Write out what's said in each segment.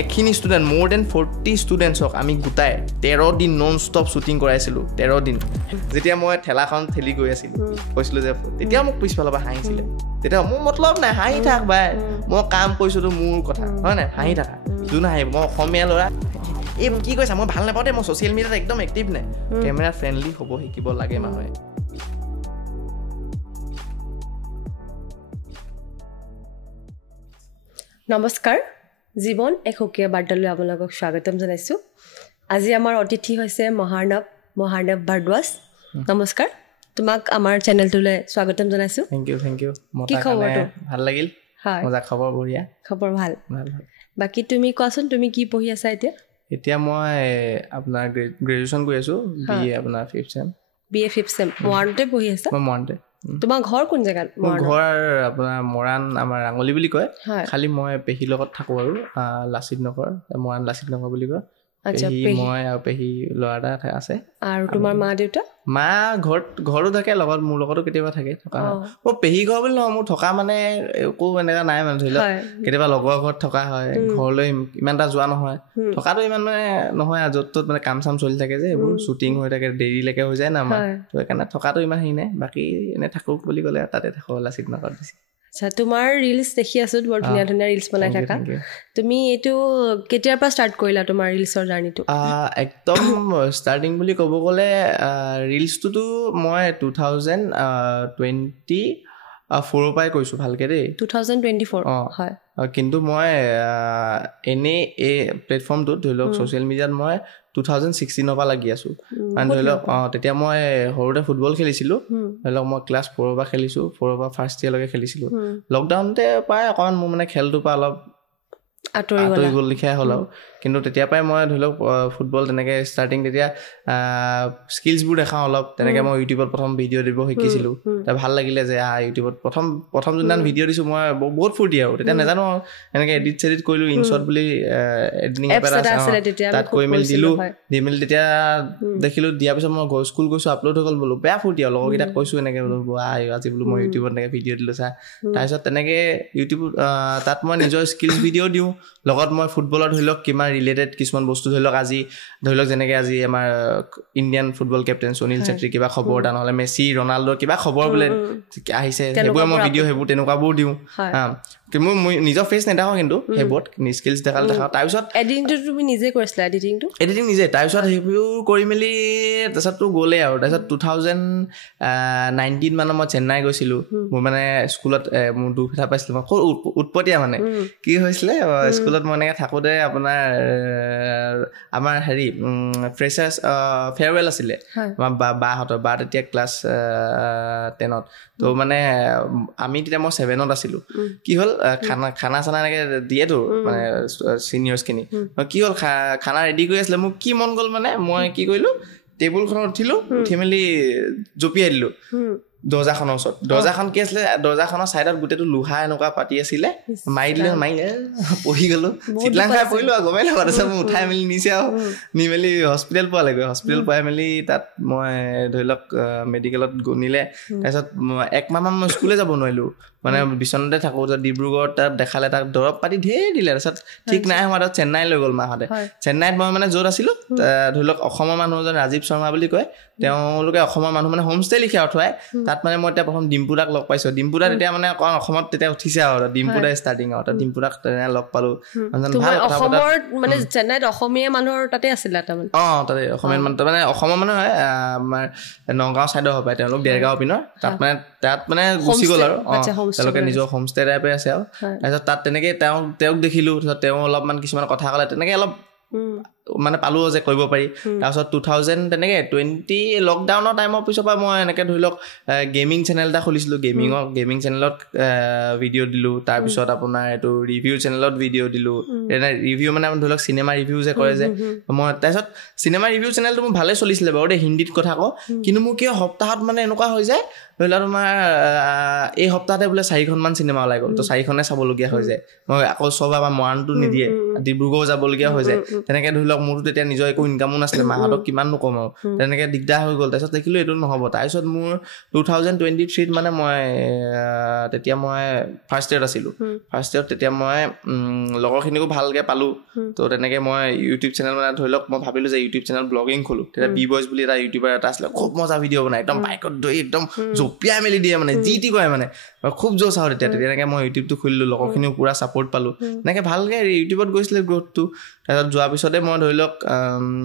একখিনি student মোৰ then 40 ষ্টুডেণ্টছক আমি গোটাই 13 দিন নন ষ্টপ শ্বুটিং কৰাইছিলোঁ 13 দিন যেতিয়া মই ঠেলাখন ঠেলি গৈ আছিলোঁ কৈছিলোঁ যে তেতিয়া মোক পিছফালৰ পৰা হাঁহিছিলে তেতিয়া মোৰ মতলব নাই হাঁহি থাক বাই মই কাম কৰিছোঁতো মোৰ কথা হয় নাই হাঁহি থাকা যোন হাঁহিব মই অসমীয়া ল'ৰা এই কি কৈছা মই ভাল নাপাওঁ দেই মই ছ'চিয়েল মিডিয়াত একদম এক্টিভ নাই কেমেৰা ফ্ৰেণ্ডলি হ'ব শিকিব লাগে মানুহে নমস্কাৰ জীৱন এক সুকীয়া বাৰ্তালৈ আপোনালোকক স্বাগতম জনাইছোঁ আজি আমাৰ অতিথি হৈছে মহাৰ্ণৱ ভাৰদ্বাজ নমস্কাৰ তোমাক আমাৰ চেনেলটোলৈ স্বাগতম জনাইছোঁ থেংক ইউ কি খবৰটো ভাল লাগিল হয় মজা খবৰ বঢ়িয়া খবৰ ভাল বাকী তুমি কোৱাচোন তুমি কি পঢ়ি আছা এতিয়া মই আপোনাৰ গ্ৰেজুৱেশ্যন কৰি আছোঁ BA আপোনাৰ 5th চেম BA 5th চেম মৰাণতে পঢ়ি আছা মই মৰাণতে তোমাৰ ঘৰ কোন জেগাত মোৰ ঘৰ আপোনাৰ মৰাণ আমাৰ ৰাঙলী বুলি কয় খালি মই পেহীৰ লগত থাকোঁ আৰু লাচিত নগৰ মৰাণ লাচিত নগৰ বুলি কয় মই আৰু পেহী ল'ৰা এটা আছে আৰু তোমাৰ মা দেউতা মা ঘৰতো থাকে লগত মোৰ লগতো কেতিয়াবা থাকে থকা মই পেহী ঘৰ বুলি নহয় মোৰ থকা মানে একো এনেকুৱা নাই মানে ধৰি লওক কেতিয়াবা লগৰ ঘৰত থকা হয় ঘৰলৈ ইমান এটা যোৱা নহয় থকাটো ইমান মানে নহয় য'ত ত'ত মানে কাম চাম চলি থাকে যে এইবোৰ শ্বুটিং হৈ থাকে দেৰিলৈকে হৈ যায় না আমাৰ তো সেইকাৰণে থকাটো ইমান হেৰি নাই বাকী এনেই থাকোঁ বুলি ক'লে তাতে থাকোঁ লাচিত নগৰত দিছে আচ্ছা তোমাৰ ৰিলছ দেখি আছোঁ বৰ ধুনীয়া ধুনীয়া ৰিলছ বনাই থাকা তুমি এইটো কেতিয়াৰ পৰা ষ্টাৰ্ট কৰিলা তোমাৰ ৰিলছৰ জাৰ্ণিটো একদম ষ্টাৰ্টিং বুলি ক'ব গ'লে ৰিলছটোতো মই 2024 পৰাই কৈছোঁ ভালকৈ দেই 2024 হয় কিন্তু মই এনেই এই প্লেটফৰ্মটোত ধৰি লওক ছ'চিয়েল মিডিয়াত মই 2016 পৰা লাগি আছোঁ মানে ধৰি লওক তেতিয়া মই সৰুতে ফুটবল খেলিছিলোঁ ধৰি লওক মই ক্লাছ 4 পৰা খেলিছোঁ 4 পৰা ফাৰ্ষ্ট ইয়েৰলৈকে খেলিছিলোঁ লকডাউনতে প্ৰায় অকণমান মোৰ মানে খেলটোৰ পৰা অলপ আঁতৰি গ'ল লিখিয়া হ'ল আৰু কিন্তু তেতিয়াৰ পৰাই মই ধৰি লওক ফুটবল তেনেকৈ ষ্টাৰ্টিং তেতিয়া স্কিলছবোৰ দেখাওঁ অলপ তেনেকৈ মই ইউটিউবত প্ৰথম ভিডিঅ' দিব শিকিছিলোঁ তাৰ ভাল লাগিলে যে ইউটিউবত প্ৰথম যোনদিনা ভিডিঅ' দিছোঁ মই বহুত ফূৰ্তি আৰু তেতিয়া নাজানো এনেকৈ এডিট চেডিট কৰিলোঁ ইনশ্বট বুলি এডিটিং এপ এটা তাত কৰি মেলি দিলোঁ দি মেলি তেতিয়া দেখিলোঁ দিয়াৰ পিছত মই স্কুল গৈছোঁ আপলোড হৈ গ'ল বোলো বেয়া ফূৰ্তি আৰু লগৰকেইটাক কৈছোঁ এনেকৈ বোলো আজি বোলো মই ইউটিউবত এনেকৈ ভিডিঅ' দিলোঁ চা তাৰপিছত তেনেকৈ ইউটিউব তাত মই নিজৰ স্কিলছ ভিডিঅ' দিওঁ লগত মই ফুটবলৰ ধৰি লওক কিমান ৰিলেটেড কিছুমান বস্তু ধৰি লওক আজি ধৰি লওক যেনেকৈ আজি আমাৰ Indian football captain Sunil Chhetri কিবা খবৰ এটা নহ'লে মেচি ৰনাল্ডো কিবা খবৰ বোলে আহিছে সেইবোৰ মই ভিডিঅ' সেইবোৰ তেনেকুৱাবোৰ দিওঁ মই নিজৰ ফেচ নেদেখাওঁ কিন্তু সেইবোৰত স্কিলছ দেখাওঁ তাৰপিছত এডিটিংটো তুমি নিজে কৰিছিলা এডিটিং নিজে তাৰপিছত সেইবোৰ কৰি মেলি তাৰপিছততো গ'লেই আৰু তাৰপিছত 2019 মানত মই চেন্নাই গৈছিলোঁ মোৰ মানে স্কুলত মোৰ দুখ এটা পাইছিলোঁ মই খুব উৎপতীয়া মানে কি হৈছিলে স্কুলত মই এনেকৈ থাকোঁতে আপোনাৰ আমাৰ হেৰি ফ্ৰেচাৰ্ছ ফেয়াৰৱেল আছিলে আমাৰ বাহঁতৰ বা তেতিয়া ক্লাছ 10ত তো মানে আমি তেতিয়া মই 7ত আছিলোঁ কি হ'ল খানা চানা এনেকৈ দিয়েতো মানে ছিনিয়ৰ্ছখিনি কি হ'ল খানা ৰেডি কৰি আছিলে মোৰ কি মন গ'ল মানে মই কি কৰিলোঁ টেবুলখনত উঠি মেলি জঁপিয়াই দিলোঁ দৰ্জাখনৰ ওচৰত দৰ্জাখন কি আছিলে দৰ্জাখনৰ ছাইডত গোটেইটো লোহা এনেকুৱা পাতি আছিলে মাৰি দিলে পঢ়ি গ'লো চিটলাং খাই পৰিলোঁ আৰু গমেই নাপাওঁ তাৰপিছত মই উঠাই মেলি নিছে আৰু নি মেলি হস্পিটেল পোৱালেগৈ হস্পিটেল পোৱাই মেলি তাত মই ধৰি লওক মেডিকেলত নিলে তাৰপিছত 1 মাহমান মই স্কুলে যাব নোৱাৰিলোঁ মানে বিচনাতে থাকোঁ ডিব্ৰুগড়ত তাত দেখালে তাক দৰৱ পাতি ঢেৰ দিলে তাৰপিছত ঠিক নাই হোৱা তাত চেন্নাই লৈ গ'ল মাহঁতে চেন্নাইত মই মানে য'ত আছিলোঁ ধৰি লওক অসমৰ মানুহ এজন ৰাজীৱ শৰ্মা বুলি কয় তেওঁলোকে অসমৰ মানুহ মানে হোমষ্টে লিখে উঠোৱাই তাত মানে মই এতিয়া প্ৰথম ডিম্পুদাক লগ পাইছোঁ ডিম্পুদা তেতিয়া মানে অকণ অসমত তেতিয়া উঠিছে আৰু ডিম্পুদা ষ্টাৰ্টিং আৰু তাত ডিম্পুদাক তেনেকৈ লগ পালোঁ মানে চেন্নাইত অসমীয়া মানুহৰ তাতে আছিলে তাৰমানে তাতে অসমীয়া মানুহ মানে অসমৰ মানুহ হয় আমাৰ নগাঁও ছাইডৰ হ'ব পাৰে তেওঁলোক দেৰগাঁও পিনৰ তাত মানে গুচি গ'ল আৰু তেওঁলোকে নিজৰ হোমষ্টে টাইপে আছে আৰু তাৰপিছত তাত তেনেকৈ তেওঁক দেখিলোঁ তাৰপিছত তেওঁ অলপমান কিছুমান কথা ক'লে তেনেকৈ অলপ মানে পালোঁ যে কৰিব পাৰি তাৰপিছত 2000 তেনেকৈ 20 লকডাউনৰ টাইমৰ পিছৰ পৰা মই এনেকৈ ধৰি লওক গেমিং চেনেল এটা খুলিছিলোঁ গেমিং চেনেলত ভিডিঅ' দিলোঁ তাৰপিছত আপোনাৰ এইটো ৰিভিউ চেনেলত ভিডিঅ' দিলোঁ ৰিভিউ মানে ধৰি লওক চিনেমা ৰিভিউ যে কৰে যে মই তাৰপিছত চিনেমা ৰিভিউ চেনেলটো মোৰ ভালেই চলিছিলে বাৰু দেই হিন্দীত কথা কওঁ কিন্তু মোৰ কিয় সপ্তাহত মানে এনেকুৱা হৈ যায় ধৰি লওক তোমাৰ এই সপ্তাহতে বোলে 4খনমান চিনেমা ওলাই গ'ল তো 4খনে চাবলগীয়া হৈ যায় মই আকৌ চব আমাৰ মৰাণটো নিদিয়ে ডিব্ৰুগড় যাবলগীয়া হৈ যায় তেনেকৈ ধৰি লওক লওক মোৰতো তেতিয়া নিজৰ একো ইনকামো নাছিলে মাহঁতক কিমাননো কম আৰু তেনেকৈ দিগদাৰ হৈ গ'ল তাৰপিছত দেখিলোঁ এইটো নহ'ব তাৰপিছত মোৰ 2023 মানে মই তেতিয়া মই ফাৰ্ষ্ট ইয়েৰত আছিলোঁ ফাৰ্ষ্ট ইয়েৰত তেতিয়া মই লগৰখিনিকো ভালকৈ পালোঁ তো তেনেকৈ মই ইউটিউব চেনেল মানে ধৰি লওক মই ভাবিলোঁ যে ইউটিউব চেনেল ব্লগিং খোলোঁ তেতিয়া বি বইজ বুলি এটা ইউটিউবাৰ এটা আছিলে খুব মজা ভিডিঅ' বনায় একদম বাইকত দৈ একদম জঁপিয়াই মেলি দিয়ে মানে যি টি কৰে মানে খুব জোচ আৰু তেতিয়া তেনেকৈ মই ইউটিউবটো খুলিলোঁ লগৰখিনিও পূৰা ছাপৰ্ট পালোঁ এনেকৈ ভালকৈ ইউটিউবত গৈছিলে গ্ৰ'থটো তাৰপিছত যোৱাৰ পিছতে মই ধৰি লওক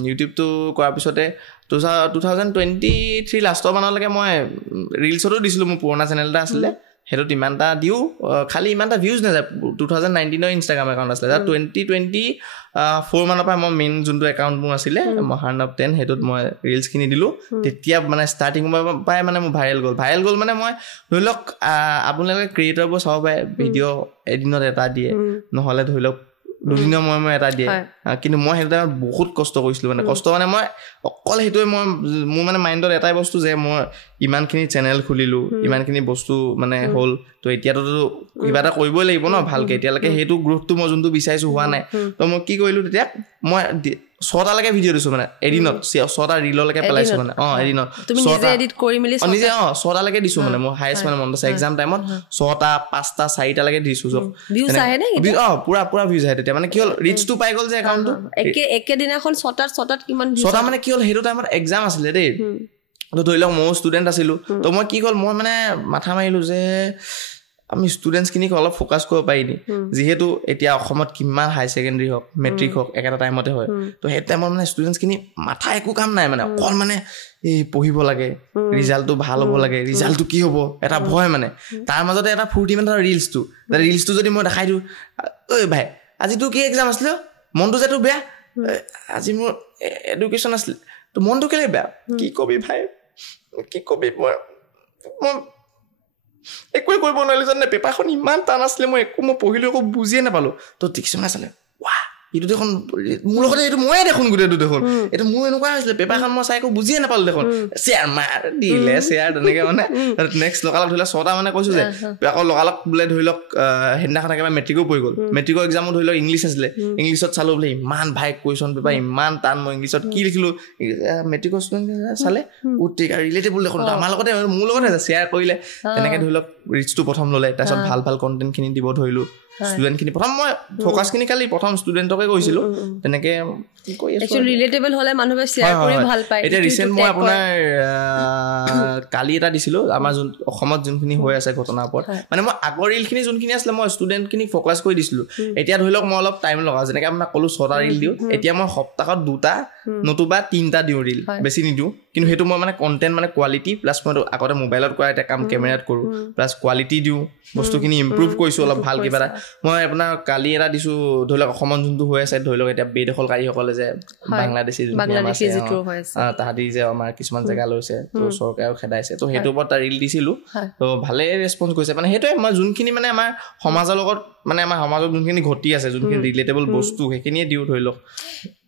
ইউটিউবটো কৰাৰ পিছতে 2023 লাষ্টৰ মানলৈকে মই ৰিলছতো দিছিলোঁ মোৰ পুৰণা চেনেল এটা আছিলে সেইটোত ইমান এটা দিওঁ খালি ইমান এটা ভিউজ নাযায় 2019 ইনষ্টাগ্ৰাম একাউণ্ট আছিলে 2024 মানৰ পৰা মই মেইন যোনটো একাউণ্ট মোৰ আছিলে মহাৰ্ণৱ 10 সেইটোত মই ৰিলছখিনি দিলোঁ তেতিয়া মানে ষ্টাৰ্টিং পৰাই মানে মোৰ ভাইৰেল গ'ল মানে মই ধৰি লওক আপোনালোকে ক্ৰিয়েটৰবোৰ চাব পাৰে ভিডিঅ' এদিনত এটা দিয়ে নহ'লে ধৰি লওক দুদিনৰ মই এটা দিয়ে কিন্তু মই সেইটো টাইমত বহুত কষ্ট কৰিছিলোঁ মানে কষ্ট মানে মই অকল সেইটোৱে মোৰ মানে মাইণ্ডত এটাই বস্তু যে মই ইমানখিনি চেনেল খুলিলোঁ ইমানখিনি বস্তু মানে হ'ল তো এতিয়াতো কিবা এটা কৰিবই লাগিব ন ভালকৈ এতিয়ালৈকে সেইটো গ্ৰোথটো মই যোনটো বিচাৰিছোঁ হোৱা নাই তো মই কি কৰিলোঁ তেতিয়া মই 6টালৈকে ভিডিঅ' দিছোঁ মানে এদিনত 6টা ৰিললৈকে পেলাইছোঁ মানে এদিনত নিজে 6টালৈকে দিছোঁ মানে মোৰ হায়েষ্ট মানে মনত আছে এক্সাম টাইমত 6টা 5টা 4টালৈকে দিছোঁ পুৰা ভিউজ আহে তেতিয়া মানে কি হ'ল ৰিচটো পাই গ'ল যে একাউণ্টটো একেদিনাখন 6টাত কিমান 6টা মানে কি হ'ল সেইটো টাইমত এক্সাম আছিলে দেই তো ধৰি লওক ময়ো ষ্টুডেণ্ট আছিলোঁ তো মই কি হ'ল মই মানে মাথা মাৰিলোঁ যে আমি ষ্টুডেণ্টছখিনিক অলপ ফ'কাছ কৰিব পাৰিনি যিহেতু এতিয়া অসমত কিমান হাই ছেকেণ্ডেৰী হওক মেট্ৰিক হওক একেটা টাইমতে হয় তো সেই টাইমত মানে ষ্টুডেণ্টছখিনি মাথা একো কাম নাই মানে অকল মানে এই পঢ়িব লাগে ৰিজাল্টটো ভাল হ'ব লাগে ৰিজাল্টটো কি হ'ব এটা ভয় মানে তাৰ মাজতে এটা ফূৰ্তি মানে ৰিলছটো যদি মই দেখাই দিওঁ ঐ ভাই আজি তোৰ কি এক্সাম আছিলে মনটো যে তোৰ বেয়া আজি মোৰ এডুকেশ্যন আছিলে তো মনটো কেলৈ বেয়া কি কবি ভাই কি কবি মই একোৱে কৰিব নোৱাৰিলোঁ জানে পেপাৰখন ইমান টান আছিলে মই পঢ়িলোঁ একো বুজিয়ে নাপালোঁ তো কিছুমানে চালে ৱাহ এইটো দেখোন মোৰ লগতে এইটো ময়ে দেখোন গোটেইটো দেখোন এইটো মোৰ এনেকুৱা হৈছিলে পেপাৰখন মই চাই একো বুজিয়ে নাপালোঁ দেখোন শ্বেয়াৰ মাৰ দিলে শ্বেয়াৰ তেনেকৈ মানে নেক্সট লগালগ ধৰি লওক 6টা মানে কৈছোঁ যে আকৌ লগালগ বোলে ধৰি লওক সেইদিনাখন একেবাৰে মেট্ৰিকো পৰি গ'ল মেট্ৰিকৰ এক্সামো ধৰি লওক ইংলিছ আছিলে ইংলিছত চালোঁ বোলে ইমান ভাই কুৱেশ্যন পেপাৰ ইমান টান মই ইংলিছত কি লিখিলোঁ মেট্ৰিকৰ ষ্টুডেণ্ট চালে ৰিলেটেবল দেখোন আমাৰ লগতে মোৰ লগতে শ্বেয়াৰ কৰিলে তেনেকৈ ধৰি লওক ৰিচটো প্ৰথম ল'লে তাৰপিছত ভাল কণ্টেণ্টখিনি দিব ধৰিলোঁ ষ্টুডেণ্টখিনি প্ৰথম মই ফ'কাছখিনি খালি প্ৰথম ষ্টুডেণ্টকে কৰিছিলোঁ তেনেকৈ ৰিলেটেবল হ'লে মানুহে শ্বেয়াৰ কৰি ভাল পায় এতিয়া ৰিচেণ্ট মই আপোনাৰ কালি এটা দিছিলোঁ আমাৰ অসমত যোনখিনি হৈ আছে ঘটনাৰ ওপৰত মানে মই আগৰ ৰিলখিনি যোনখিনি আছিলে মই ষ্টুডেণ্টখিনিক ফ'কাছ কৰি দিছিলোঁ এতিয়া ধৰি লওক মই অলপ টাইম লগাওঁ যেনেকৈ আপোনাক ক'লোঁ 6টা ৰিল দিওঁ এতিয়া মই সপ্তাহত 2টা নতুবা 3টা দিওঁ ৰিল বেছি নিদিওঁ কিন্তু সেইটো মই মানে কণ্টেণ্ট মানে কোৱালিটি প্লাছ মই আগতে মোবাইলত কৰা এটা কাম কেমেৰাত কৰোঁ প্লাছ কোৱালিটি দিওঁ বস্তুখিনি ইম্প্ৰুভ কৰিছোঁ অলপ ভাল কিবা এটা মই আপোনাৰ কালি এটা দিছোঁ ধৰি লওক অসমত যোনটো হৈ আছে ধৰি লওক এতিয়া বেদখলকাৰীসকলে যে বাংলাদেশী তাহাঁতি যে আমাৰ কিছুমান জেগা লৈছে তো চৰকাৰেও খেদাইছে তো সেইটোৰ ওপৰত ৰিল দিছিলোঁ তো ভালেই ৰেছপঞ্চ কৰিছে মানে সেইটোৱে মই যোনখিনি মানে আমাৰ সমাজৰ লগত মানে আমাৰ সমাজত যোনখিনি ঘটি আছে যোনখিনি ৰিলেটেবল বস্তু সেইখিনিয়ে দিওঁ ধৰি লওক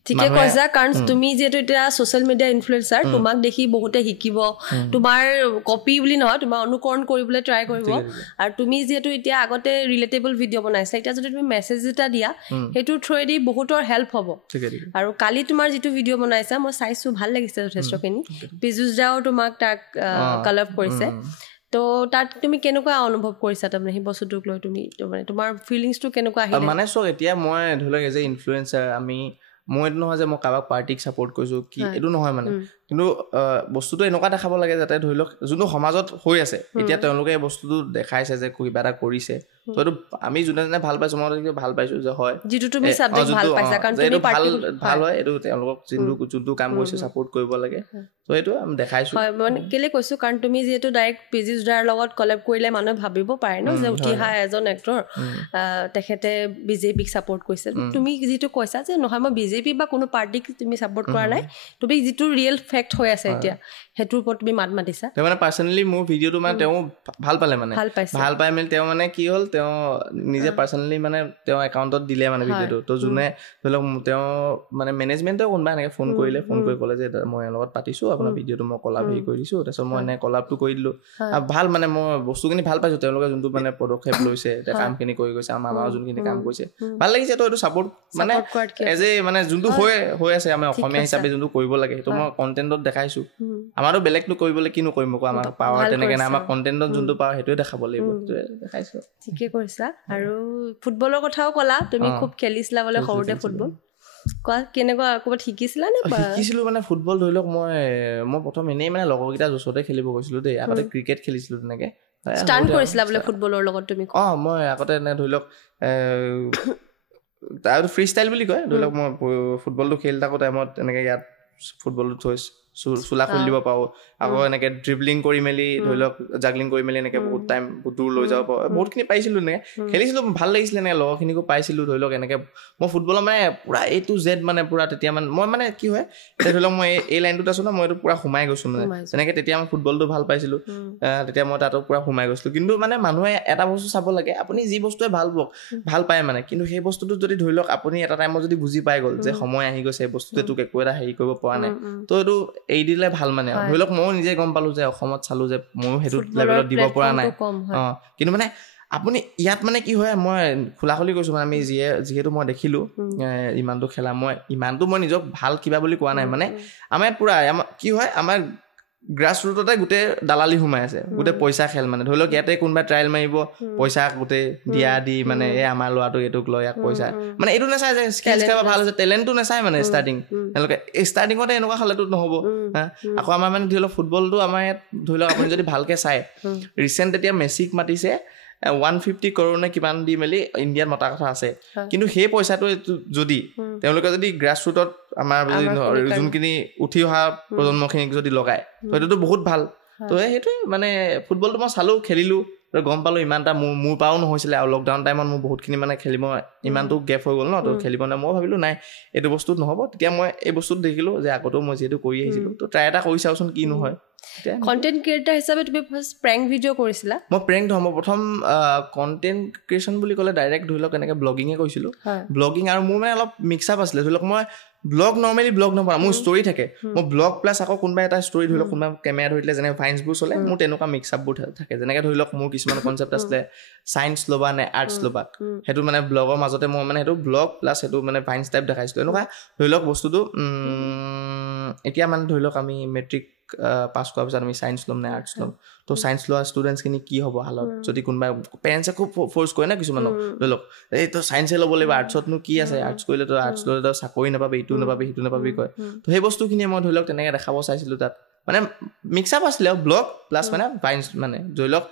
ঠিকে কৈছা কাৰণ তুমি যিহেতু এতিয়া ছ'চিয়েল মিডিয়া ইনফ্লুৱেঞ্চাৰ তোমাক দেখি বহুতে শিকিব তোমাৰ কপি বুলি নহয় তোমাৰ অনুকৰণ কৰিবলৈ ট্ৰাই কৰিব আৰু তুমি যিহেতু এতিয়া আগতে ৰিলেটেবল ভিডিঅ' বনাইছা এতিয়া যদি তুমি মেছেজ এটা দিয়া সেইটোৰ থ্ৰুৱেদি বহুতৰ হেল্প হ'ব আৰু কালি তোমাৰ যিটো ভিডিঅ' বনাইছা মই চাইছোঁ ভাল লাগিছে যথেষ্টখিনি পীযুষ দাও তোমাক তাক কলাব কৰিছে তো তাত তুমি কেনেকুৱা অনুভৱ কৰিছা তাৰমানে সেই বস্তুটোক লৈ তুমি মানে তোমাৰ ফিলিংছটো কেনেকুৱা আহিলে মানে চোৱা এতিয়া মই ধৰি লওক এজ এ ইনফ্লুৱেঞ্চাৰ মই এইটো নহয় যে মই কাৰোবাক পাৰ্টিক ছাপৰ্ট কৰিছোঁ কি এইটো নহয় মানে কিন্তু বস্তুটো এনেকুৱা দেখাব লাগে যাতে ধৰি লওক যোনটো সমাজত হৈ আছে এতিয়া তেওঁলোকে এই বস্তুটো দেখাইছে যে কিবা এটা কৰিছে তো এইটো আমি যোনে যোনে ভাল পাইছোঁ মই ভাল পাইছোঁ যে হয় যিটো তুমি সাবজেক্ট ভাল পাইছা কাৰণ তুমি ভাল হয় এইটো তেওঁলোকক যোনটো কাম কৰিছে ছাপৰ্ট কৰিব লাগে তো এইটো আমি দেখাইছোঁ হয় মানে কেলে কৈছোঁ কাৰণ তুমি যিহেতু ডাইৰেক্ট পীযুষ দাৰ লগত কলেব কৰিলে মানুহে ভাবিব পাৰে ন যে উঠি অহা এজন এক্টৰ তেখেতে বিজেপিক ছাপৰ্ট কৰিছে তুমি যিটো কৈছা যে নহয় মই বিজেপি বা কোনো পাৰ্টিক তুমি ছাপৰ্ট কৰা নাই তুমি যিটো ৰিয়েল ফেক্ট হৈ আছে এতিয়া সেইটোৰ ওপৰত তুমি মাত মাতিছা তেওঁ মানে পাৰ্চনেলি মোৰ ভিডিঅ'টো মানে তেওঁ ভাল পালে মানে ভাল পাই মেলি তেওঁ মানে কি হ'ল তেওঁ নিজে পাৰ্চনেলি মানে তেওঁ একাউণ্টত দিলে মানে ভিডিঅ'টো তো যোনে ধৰি লওক তেওঁ মানে মেনেজমেণ্টেও কোনোবা এনেকৈ ফোন কৰিলে ফোন কৰি ক'লে যে মই এওঁৰ লগত পাতিছোঁ আপোনাৰ ভিডিঅ'টো মই কলাব হেৰি কৰি দিছোঁ তাৰপিছত মই এনেকৈ কলাবটো কৰি দিলোঁ ভাল মানে মই বস্তুখিনি ভাল পাইছোঁ তেওঁলোকে যোনটো মানে পদক্ষেপ লৈছে কামখিনি কৰি গৈছে আমাৰ মামাও যোনখিনি কাম কৰিছে ভাল লাগিছে তো এইটো ছাপোৰ্ট মানে এজ এ মানে যোনটো হৈ আছে আমাৰ অসমীয়া হিচাপে যোনটো কৰিব লাগে সেইটো মই কণ্টেণ্টত দেখাইছোঁ আমাৰো বেলেগটো কৰিবলৈ কিনো কৰিম আকৌ আমাৰ পাৱাৰ তেনেকৈ নাই আমাৰ কণ্টেণ্টত যোনটো পাৱাৰ সেইটোৱে দেখাব লাগিব সেইটোৱে দেখাইছোঁ ঠিকে কৰিছা আৰু ফুটবলৰ কথাও ক'লা তুমি খুব খেলিছিলা বোলে সৰুতে ফুটবল কোৱা কেনেকুৱা ক'ৰবাত শিকিছিলা নে শিকিছিলোঁ মানে ফুটবল ধৰি লওক মই প্ৰথম এনেই মানে লগৰকেইটাৰ ওচৰতে খেলিব গৈছিলোঁ দেই আগতে ক্ৰিকেট খেলিছিলোঁ তেনেকৈ ষ্টাৰ্ট কৰিছিলা বোলে ফুটবলৰ লগত তুমি মই আগতে এনে ধৰি লওক তাৰ ফ্ৰী ষ্টাইল বুলি কয় ধৰি লওক মই ফুটবলটো খেলি থাকোঁ টাইমত এনেকৈ ইয়াত ফুটবলটো থৈছোঁ চোলা খুলি দিব পাৰোঁ আকৌ এনেকৈ ড্ৰিবলিং কৰি মেলি ধৰি লওক জাগলিং কৰি মেলি এনেকৈ বহুত টাইম দূৰ লৈ যাব পাৰোঁ বহুতখিনি পাইছিলোঁ এনেকৈ খেলিছিলোঁ ভাল লাগিছিলে এনেকৈ লগৰখিনিকো পাইছিলোঁ ধৰি লওক এনেকৈ মই ফুটবলৰ মানে পূৰা A to Z মানে পূৰা তেতিয়া মানে মই মানে কি হয় এতিয়া ধৰি লওক মই এই লাইনটোত আছোঁ ন মই এইটো পূৰা সোমাই গৈছোঁ মানে তেনেকৈ তেতিয়া মই ফুটবলটো ভাল পাইছিলোঁ তেতিয়া মই তাতো পূৰা সোমাই গৈছিলোঁ কিন্তু মানে মানুহে এটা বস্তু চাব লাগে আপুনি যি বস্তুৱে ভাল পায় মানে কিন্তু সেই বস্তুটো যদি ধৰি লওক আপুনি এটা টাইমত যদি বুজি পাই গ'ল যে সময় আহি গৈছে বস্তুটোৱে তোক একো এটা হেৰি কৰিব পৰা নাই তো এইটো এৰি দিলে ভাল মানে ধৰি লওক ময়ো নিজে গম পালোঁ যে অসমত চালোঁ যে ময়ো সেইটো লেভেলত দিব পৰা নাই কিন্তু মানে আপুনি ইয়াত মানে কি হয় মই খোলাখুলি কৈছোঁ মানে আমি যিহেতু মই দেখিলোঁ ইমানটো খেলা ইমানটো মই নিজক ভাল কিবা বুলি কোৱা নাই মানে আমাৰ ইয়াত পূৰা কি হয় আমাৰ গ্ৰাছ ৰুটতে গোটেই দালালি সোমাই আছে গোটেই পইচা খেল মানে ধৰি লওক ইয়াতে কোনোবাই ট্ৰায়েল মাৰিব পইচা গোটেই দিয়া দি মানে এই আমাৰ ল'ৰাটোক এইটোক লয় ইয়াক পইচা মানে এইটো নাচায় যে স্কিলছ খেলা ভাল হৈছে টেলেণ্টটো নাচায় মানে ষ্টাৰ্টিং তেওঁলোকে ষ্টাৰ্টিঙতে এনেকুৱা খালেতো নহ'ব আকৌ আমাৰ মানে ধৰি লওক ফুটবলটো আমাৰ ইয়াত ধৰি লওক আপুনি যদি ভালকৈ চায় ৰিচেণ্ট এতিয়া মেছিক মাতিছে 150 crore নে কিমান দি মেলি ইণ্ডিয়াত মতা কথা আছে কিন্তু সেই পইচাটো যদি তেওঁলোকে যদি গ্ৰাছ ৰুটত আমাৰ যোনখিনি উঠি অহা প্ৰজন্মখিনিক যদি লগায় তো এইটোতো বহুত ভাল তো সেইটোৱে মানে ফুটবলটো মই চালোঁ খেলিলোঁ গম পালোঁ ইমান এটা মোৰ পৰাও নহৈছিলে আৰু লকডাউন টাইমত মোৰ বহুতখিনি মানে খেলিব ইমানটো গেপ হৈ গ'ল ন তো খেলিব নাই মই ভাবিলোঁ নাই এইটো বস্তুত নহ'ব তেতিয়া মই এই বস্তুটো দেখিলোঁ যে আগতেও মই যিহেতু কৰি আহিছিলোঁ তো ট্ৰাই এটা কৰি চাওঁচোন কি নহয় কণ্টেণ্ট ক্ৰিয়েটাৰ হিচাপে তুমি ফাৰ্ষ্ট প্ৰেংক ভিডিঅ' কৰিছিলা মই প্ৰেংক নহয় মই প্ৰথম কণ্টেণ্ট ক্ৰিয়েশ্যন বুলি ক'লে ডাইৰেক্ট ধৰি লওক এনেকৈ ব্লগিঙে কৰিছিলোঁ ব্লগিং আৰু মোৰ মানে অলপ মিক্স আপ আছিলে ধৰি লওক মই ব্লগ নৰ্মেলি ব্লগ নবনাওঁ মোৰ ষ্টৰি থাকে মই ব্লগ প্লাছ আকৌ কোনোবা এটা ষ্টৰি ধৰি লওক কোনোবা কেমেৰা ধৰি দিলে যেনেকৈ ফাইন্সবোৰ চলে মোৰ তেনেকুৱা মিক্স আপবোৰ থাকে যেনেকৈ ধৰি লওক মোৰ কিছুমান কনচেপ্ট আছিলে ছায়েন্স ল'বা নে আৰ্টছ ল'বা সেইটো মানে ব্লগৰ মাজতে মই মানে সেইটো ব্লগ প্লাছ সেইটো মানে ফাইন্স টাইপ দেখাইছিলোঁ এনেকুৱা ধৰি লওক বস্তুটো এতিয়া মানে ধৰি লওক আমি মেট্ৰিক পাছ কৰাৰ পিছত আমি ছায়েন্স ল'ম নে আৰ্টছ ল'ম তো ছায়েন্স লোৱা ষ্টুডেণ্টছখিনি কি হ'ব হালত যদি কোনোবাই পেৰেণ্টছে খুব ফ'ৰ্চ কৰে না কিছুমানক ধৰি লওক এই তো ছায়েন্সে ল'ব লাগিব আৰ্টছতনো কি আছে আৰ্টছ কৰিলে তো আৰ্টছ ল'লে তো চাকৰি নাপাবি ইটো নাপাবি সিটো নাপাবি কয় তো সেই বস্তুখিনিয়ে মই ধৰি লওক তেনেকৈ দেখাব চাইছিলোঁ তাত মানে মিক্স আপ আছিলে আৰু ব্লগ প্লাছ মানে ফাইন্স মানে ধৰি লওক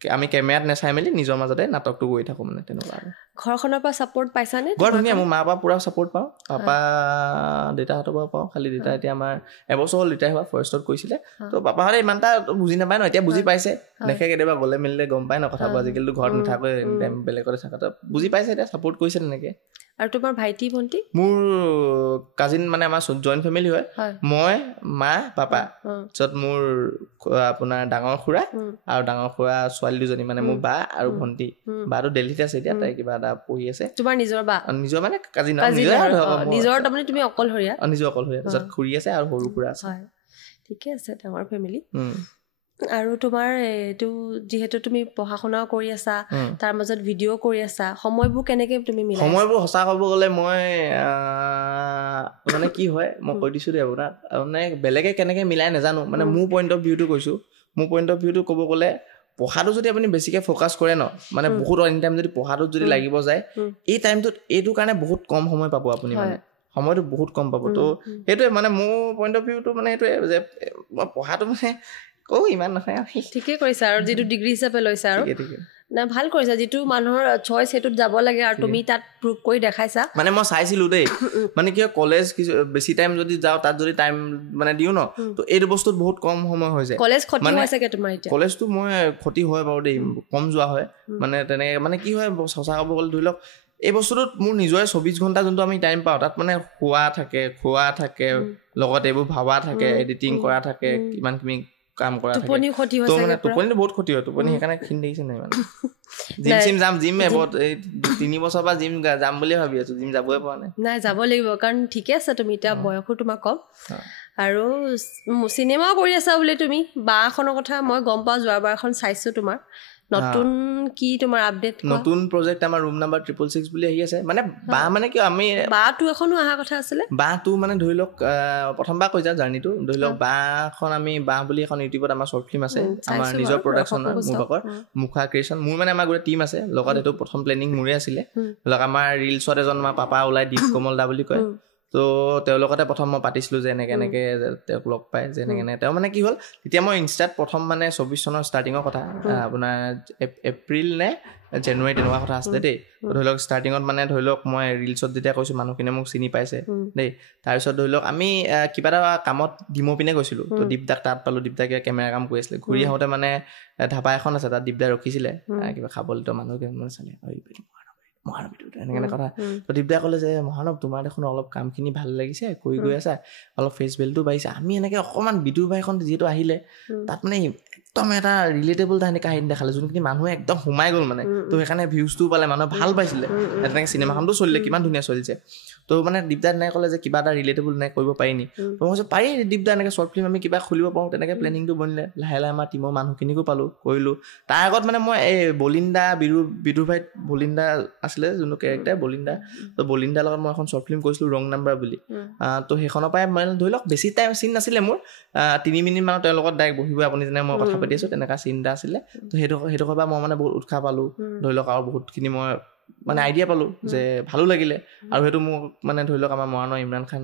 আমি কেমেৰাত নেচাই মেলি নিজৰ মাজতে নাটকটো কৰি থাকোঁ মানে তেনেকুৱা আৰু ঘৰখনৰ পৰা ছাপোৰ্ট পাইছানে বৰ ধুনীয়া মোৰ মাৰ পৰা পূৰা ছাপোৰ্ট পাওঁ পাপা দেউতাহঁতৰ পৰা পাওঁ খালি দেউতা এতিয়া আমাৰ এবছৰ হ'ল ৰিটায়াৰ হোৱা ফৰেষ্টত কৰিছিলে তো পাপাহঁতে ইমান এটা বুজি নাপায় ন এতিয়া বুজি পাইছে দেখে কেতিয়াবা গ'লে মেলিলে গম পায় ন কথাবোৰ আজিকালিতো ঘৰত নাথাকে টাইম বেলেগতে থাকে তো বুজি পাইছে এতিয়া ছাপোৰ্ট কৰিছে তেনেকৈ আৰু তোমাৰ ভাইটি ভণ্টি মোৰ কাজিন মানে আমাৰ জইণ্ট ফেমিলি হয় মই মা পাপা তাৰপিছত মোৰ আপোনাৰ ডাঙৰ খুৰা আৰু ডাঙৰ খুৰা ছোৱালী দুজনী মানে মোৰ বা আৰু ভণ্টি বাটো দিল্লীত আছে এতিয়া তাই কিবা এটা পঢ়ি আছে তোমাৰ নিজৰ বা নিজৰ মানে কাজিন নিজৰ তাৰমানে তুমি অকলশৰীয়া নিজৰ অকলশৰীয়া তাৰপিছত খুৰী আছে আৰু সৰু খুৰা আছে ঠিকে আছে ডাঙৰ ফেমিলি আৰু তোমাৰ এইটো যিহেতু তুমি পঢ়া শুনাও কৰি আছা তাৰ মাজত ভিডিঅ' কৰি আছা সময়বোৰ কেনেকৈ তুমি মিলাই সময়বোৰ সঁচা ক'ব গ'লে মই মানে কি হয় মই কৈ দিছোঁ দেই আপোনাক মানে বেলেগে কেনেকৈ মিলাই নাজানো মানে মোৰ পইণ্ট অফ ভিউটো কৈছোঁ মোৰ পইণ্ট অফ ভিউটো ক'ব গ'লে পঢ়াটো যদি আপুনি বেছিকৈ ফ'কাছ কৰে ন মানে বহুত এনি টাইম যদি পঢ়াটোত যদি লাগিব যায় এই টাইমটোত এইটো কাৰণে বহুত কম সময় পাব আপুনি মানে সময়টো বহুত কম পাব তো সেইটোৱে মানে মোৰ পইণ্ট অফ ভিউটো মানে সেইটোৱে যে পঢ়াটো মানে ইমান নহয় ঠিকেই কৰিছা আৰু যিটো ডিগ্ৰী হিচাপে লৈছা আৰু না ভাল কৰিছা যিটো মানুহৰ চইচ সেইটোত যাব লাগে আৰু তুমি তাত প্ৰুভ কৰি দেখাইছা মানে মই চাইছিলোঁ দেই মানে কি হয় কলেজ বেছি টাইম যদি যাওঁ তাত যদি টাইম মানে দিওঁ ন তো এইটো বস্তুত বহুত কম সময় হৈ যায় কলেজ ক্ষতি হৈ চাগে তোমাৰ এতিয়া কলেজটো মই ক্ষতি হয় বাৰু দেই কম যোৱা হয় মানে তেনেকৈ মানে কি হয় সঁচা ক'ব গ'লে ধৰি লওক এই বস্তুটোত মোৰ নিজৰে 24 ঘণ্টা যোনটো আমি টাইম পাওঁ তাত মানে খোৱা থাকে লগত এইবোৰ ভাবা থাকে এডিটিং কৰা থাকে কিমান কিমান কাম কৰা থাকে টোপনি ক্ষতি হয় তো মানে টোপনিটো বহুত ক্ষতি হয় টোপনি সেইকাৰণে ক্ষীণ দেখিছে নাই মানে জিম যাম জিম এবত 3 বছৰ পৰা জিম যাম বুলি ভাবি আছো জিম যাবই পৰা নাই যাব লাগিব কাৰণ ঠিকে আছে তুমি এতিয়া বয়সো তোমাৰ কম আৰু চিনেমাও কৰি আছা বুলি তুমি বাখনৰ কথা মই গম পাওঁ যোৱাবাৰ এখন চাইছো তোমাৰ নতুন কি তোমাৰ আপডেট নতুন প্ৰজেক্ট আমাৰ ৰুম নাম্বাৰ 666 বুলি আহি আছে মানে বা মানে কি আমি বাটো এখনো অহা কথা আছিলে বাটো মানে ধৰি লওক প্ৰথমবাৰ কৈ যা জাৰ্নিটো ধৰি লওক বাখন আমি বা বুলি এখন ইউটিউবত আমাৰ শৰ্ট ফিল্ম আছে আমাৰ নিজৰ প্ৰডাকশ্যন মোৰ ভাগৰ মুখা ক্ৰিয়েশ্যন মোৰ মানে আমাৰ গোটেই টিম আছে লগত এইটো প্ৰথম প্লেনিং মোৰে আছিলে ধৰি লওক আমাৰ ৰিলছত এজন আমাৰ পাপা ওলাই দীপ কমল দা বুলি কয় তো তেওঁলোকতে প্ৰথম মই পাতিছিলোঁ যে এনেকৈ তেওঁক লগ পায় যে এনেকৈ তেওঁ মানে কি হ'ল তেতিয়া মই ইনষ্টাত প্ৰথম মানে 24 চনৰ ষ্টাৰ্টিঙৰ কথা আপোনাৰ এপ্ৰিল নে জানুৱাৰী তেনেকুৱা কথা আছিলে দেই ধৰি লওক ষ্টাৰ্টিঙত মানে ধৰি লওক মই ৰিলছত যেতিয়া কৈছোঁ মানুহখিনিয়ে মোক চিনি পাইছে দেই তাৰপিছত ধৰি লওক আমি কিবা এটা কামত ডিমো পিনে গৈছিলোঁ তো দীপদাক তাত পালোঁ দীপদাক কিবা কেমেৰা কাম কৰি আছিলে ঘূৰি আহোঁতে মানে ধাবা এখন আছে তাত দীপদা ৰখিছিলে কিবা খাবলৈ তো মানুহ মানে চালে মহানৱীটো এনেকৈ কথা তো দীপদাই ক'লে যে মহানৱ তোমাৰ দেখোন অলপ কামখিনি ভাল লাগিছে কৰি গৈ আছা অলপ ফেচ ভেলটো বাঢ়িছে আমি এনেকৈ অকণমান বিদুৰ ভাইখন যিহেতু আহিলে তাত মানে একদম এটা ৰিলেটেবল তাহাঁতি কাহিনী দেখালে যোনখিনি মানুহে একদম সোমাই গ'ল মানে তো সেইকাৰণে ভিউজটো পালে মানুহে ভাল পাইছিলে তেনেকৈ চিনেমাখনটো চলিলে কিমান ধুনীয়া চলিছে তো মানে দীপদা এনেকৈ ক'লে যে কিবা এটা ৰিলেটেবল এনেকৈ কৰিব পাৰি নি তো মই কৈছোঁ পাৰি দীপদা এনেকৈ শ্বৰ্ট ফিল্ম আমি কিবা খুলিব পাৰোঁ তেনেকৈ প্লেনিংটো বনিলে লাহে লাহে আমাৰ টিমৰ মানুহখিনিকো পালোঁ কৰিলোঁ তাৰ আগত মানে মই এই বলিন্দা বিদুৰ ভাইত বলিন্দা আছিলে যোনটো কেৰেক্টাৰ বলিন্দা তো বলিন্দাৰ লগত মই এখন শ্বৰ্ট ফিল্ম কৰিছিলোঁ ৰং নাম্বাৰ বুলি তো সেইখনৰ পৰাই মানে ধৰি লওক বেছি টাইম চিন নাছিলে মোৰ 3 মিনিট মানত তেওঁৰ লগত ডাইৰেক্ট বহিব আপুনি যেনে মই কথা পাতি আছোঁ তেনেকুৱা চিন এটা আছিলে তো সেইটো পৰা মই মানে বহুত উৎসাহ পালোঁ ধৰি লওক আৰু বহুতখিনি মই মানে আইডিয়া পালোঁ যে ভালো লাগিলে আৰু সেইটো মোক মানে ধৰি লওক আমাৰ মৰাণৰ ইমৰান খান